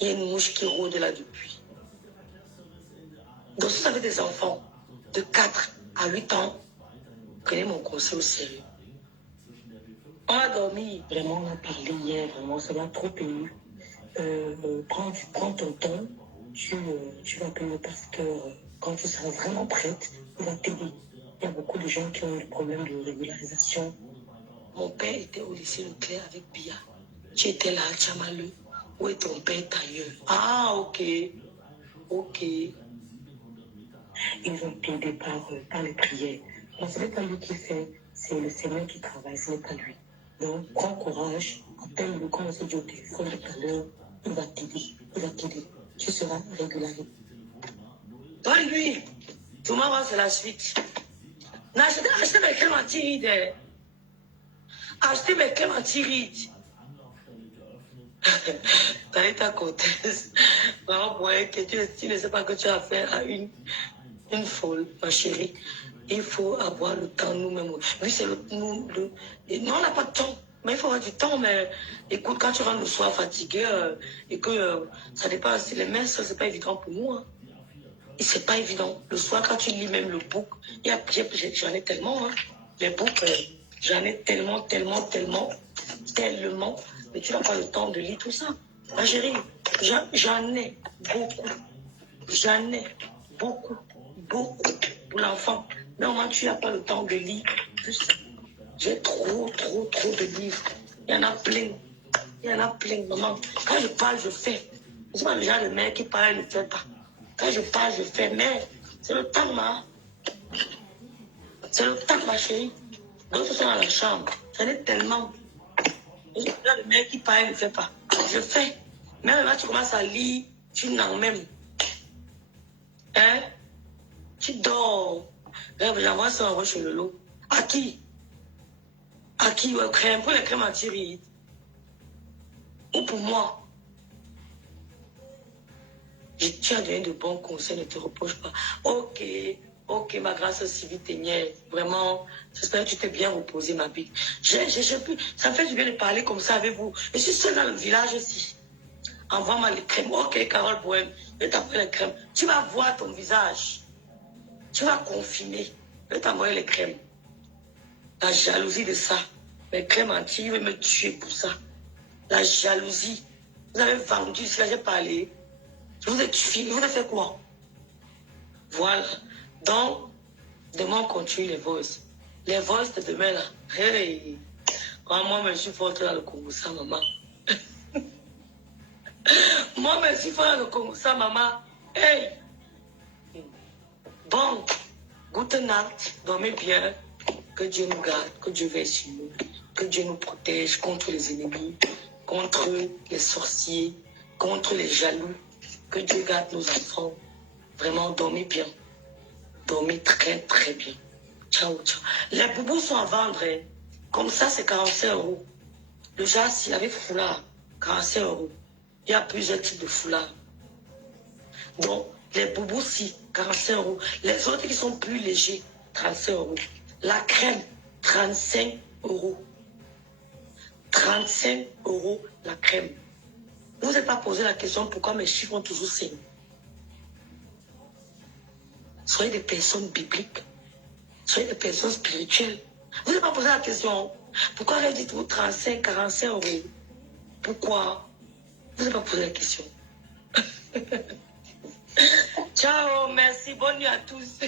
il y a une mouche qui rôde là depuis. Donc, si vous avez des enfants de 4 à 8 ans, prenez mon conseil au sérieux. On va dormir. Vraiment, on a parlé hier, vraiment, ça m'a trop ému. Prends ton temps, tu vas appeler le pasteur. Quand tu seras vraiment prête, il va t'aider. Il y a beaucoup de gens qui ont eu le problème de régularisation. Mon père était au lycée Leclerc avec Bia. Tu étais là, Tchamaleu. Où est ton père ailleurs? Ah, ok. Ok. Ils ont été aidés par les prières. Non, ce n'est pas lui qui fait, c'est le Seigneur qui travaille, ce n'est pas lui. Donc, prends courage, appelle-le, comme on s'est dit au téléphone tout à l'heure, il va t'aider. Tu seras régularisé. Toi, lui, tout le monde, c'est la suite. Achetez mes crèmes anti-rides. Achetez mes crèmes anti-rides. T'as été à comtesse. Vraiment, pour que tu ne sais pas que tu as affaire à une folle, ma chérie. Il faut avoir le temps nous-mêmes. Oui, c'est non, on n'a pas de temps. Mais il faut avoir du temps. Mais écoute, quand tu rentres le soir fatigué et que ça dépasse les mains, ça, c'est pas évident pour nous. Hein. Et c'est pas évident. Le soir, quand tu lis même le book, j'en ai tellement. Hein. Les books, j'en ai tellement. Mais tu n'as pas le temps de lire tout ça. Ma chérie, j'en ai beaucoup. J'en ai beaucoup pour l'enfant. Mais au moins, tu n'as pas le temps de lire. J'ai trop de livres. Il y en a plein. Maman. Quand je parle, je fais. Je ne suis pas le genre de mec qui parle et ne fait pas. Quand je parle, je fais. Mais c'est le temps, c'est le temps, ma chérie. D'autres sont dans la chambre. J'en ai tellement. Je suis le genre de mec qui parle et ne fait pas. Je fais. Même là, tu commences à lire, tu n'en même. Hein? Tu dors. J'envoie ça en chez le lot. À qui? Ouais, crème, pour les crèmes anti-rides. Ou pour moi. Tu as donné de bons conseils, ne te reproche pas. Ok, ma grâce civile ténière. Vraiment, j'espère que tu t'es bien reposé, ma bille. Ça me fait du bien de parler comme ça avec vous. Je suis seule dans le village aussi. Envoie-moi les crèmes. Ok, Carole Bohème, je vais t'envoyer les crèmes. Tu vas voir ton visage. Tu vas confiner. Je vais t'envoyer les crèmes. La jalousie de ça. Les crèmes anti, il veut me tuer pour ça. La jalousie. Vous avez vendu, si là j'ai parlé. Je vous ai tué. Je vous ai fait quoi? Voilà. Donc, demain on continue les voices. Les voices de demain là. Hey, moi, je suis forte dans le Congo, ça, maman. Moi, je suis forte dans le Congo, ça, maman. Hey! Bon, gute Nacht, dormez bien. Que Dieu nous garde, que Dieu veille sur nous, que Dieu nous protège contre les ennemis, contre les sorciers, contre les jaloux. Que Dieu garde nos enfants. Vraiment, dormez bien. Dormez très, très bien. Ciao, ciao. Les boubous sont à vendre. Hein. Comme ça, c'est 45 €. Le jas, avec foulard, 45 €. Il y a plusieurs types de foulards. Donc, les boubous, si, 45 €. Les autres qui sont plus légers, 35 €. La crème, 35 €. 35 € la crème. Vous n'avez pas posé la question pourquoi mes chiffres ont toujours saigné. Soyez des personnes bibliques. Soyez des personnes spirituelles. Vous n'avez pas posé la question pourquoi elle dit-vous 35, 45 €. Pourquoi? Vous n'avez pas posé la question. Ciao, merci, bonne nuit à tous.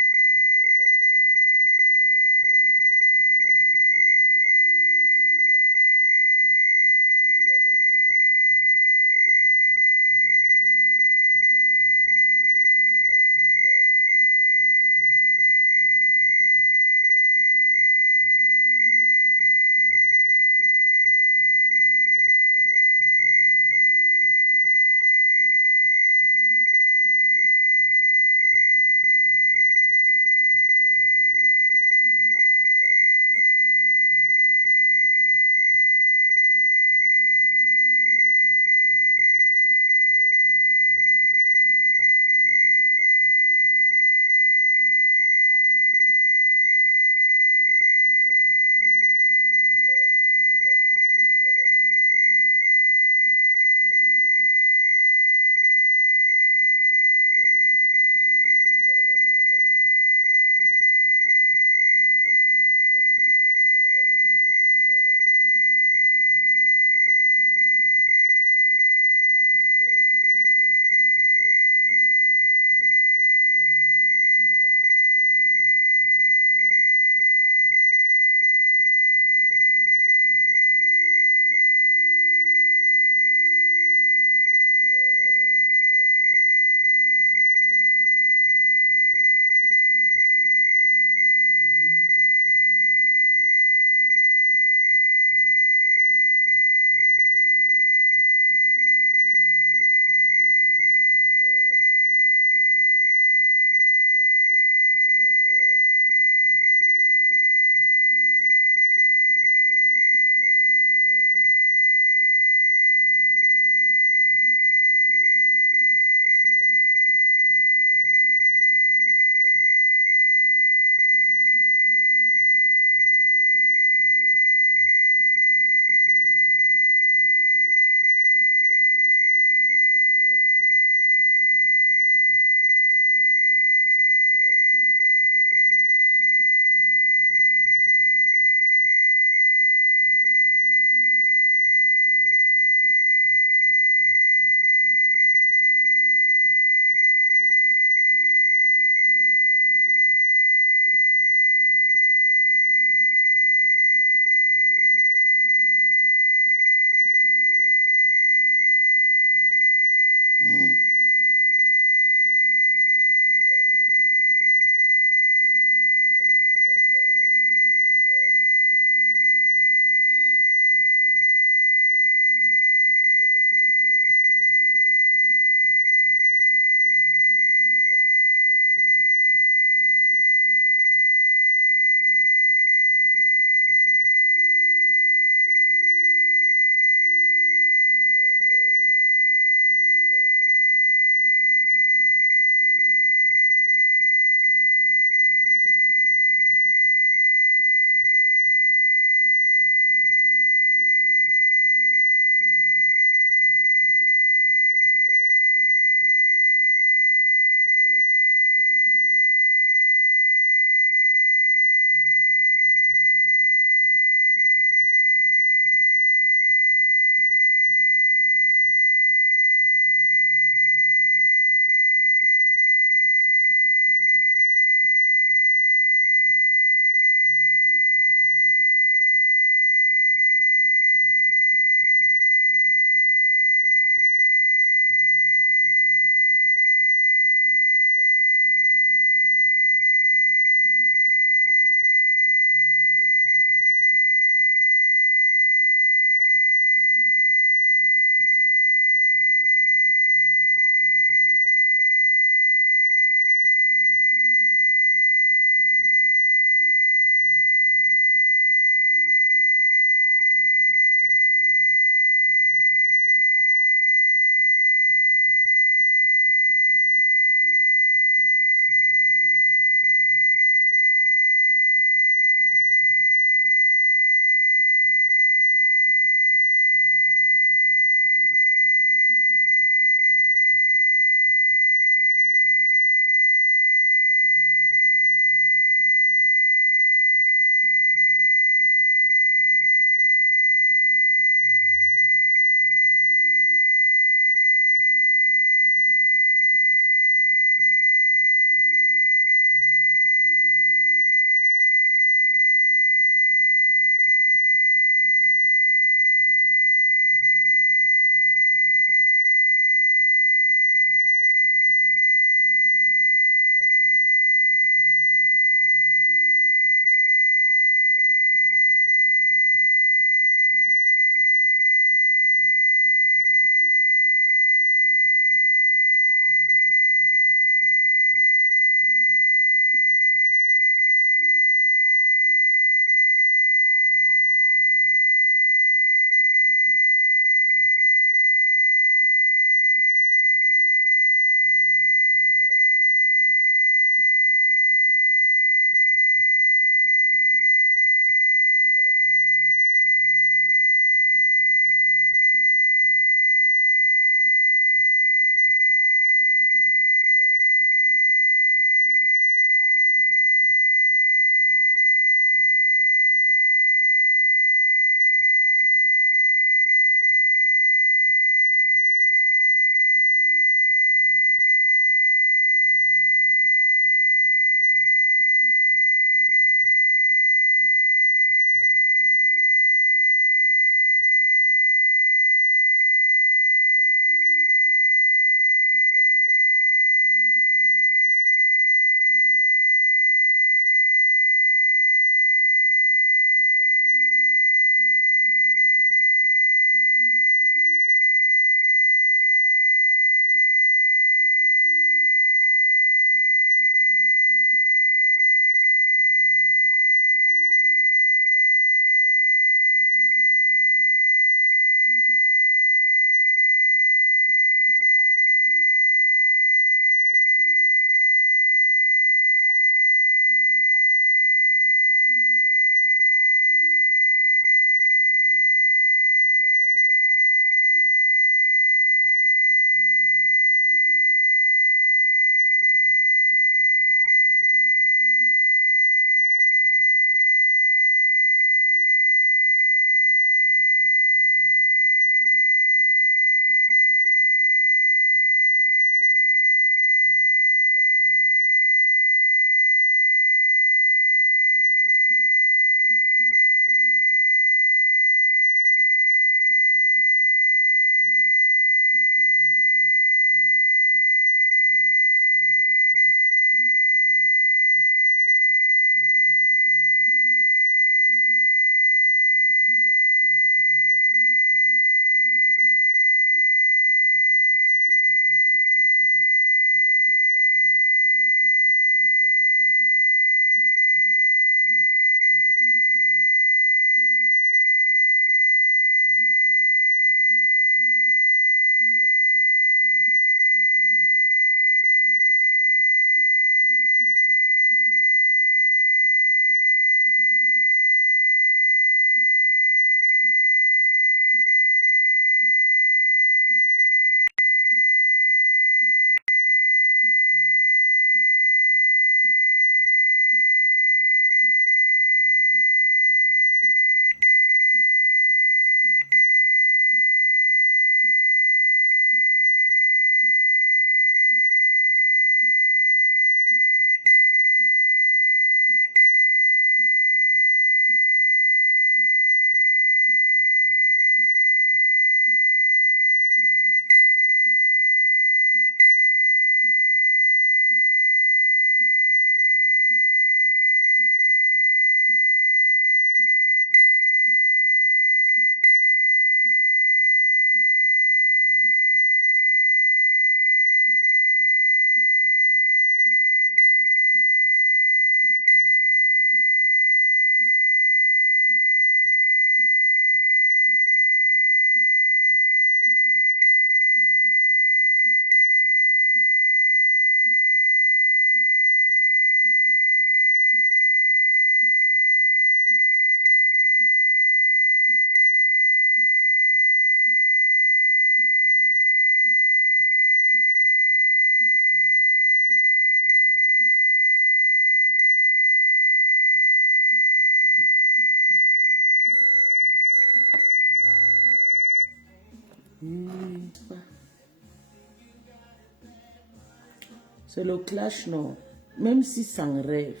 C'est le clash, non? Même si sans rêve,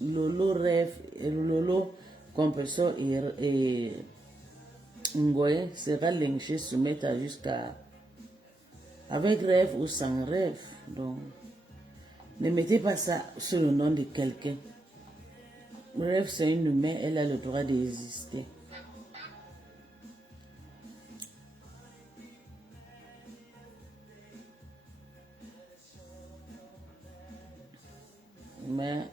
Lolo rêve, et Lolo compresseur et Ngoye sera lynché, soumettre jusqu'à avec rêve ou sans rêve. Donc, ne mettez pas ça sur le nom de quelqu'un. Rêve, c'est une humaine, elle a le droit d'exister. Mais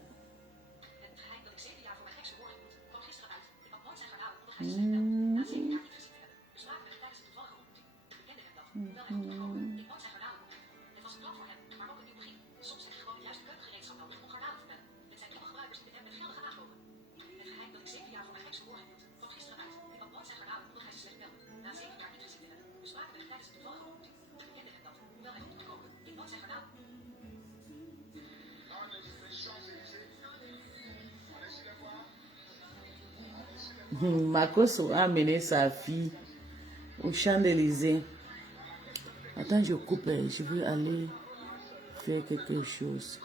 Marcos a amené sa fille au Champs-Élysées. Attends, je coupe, je veux aller faire quelque chose.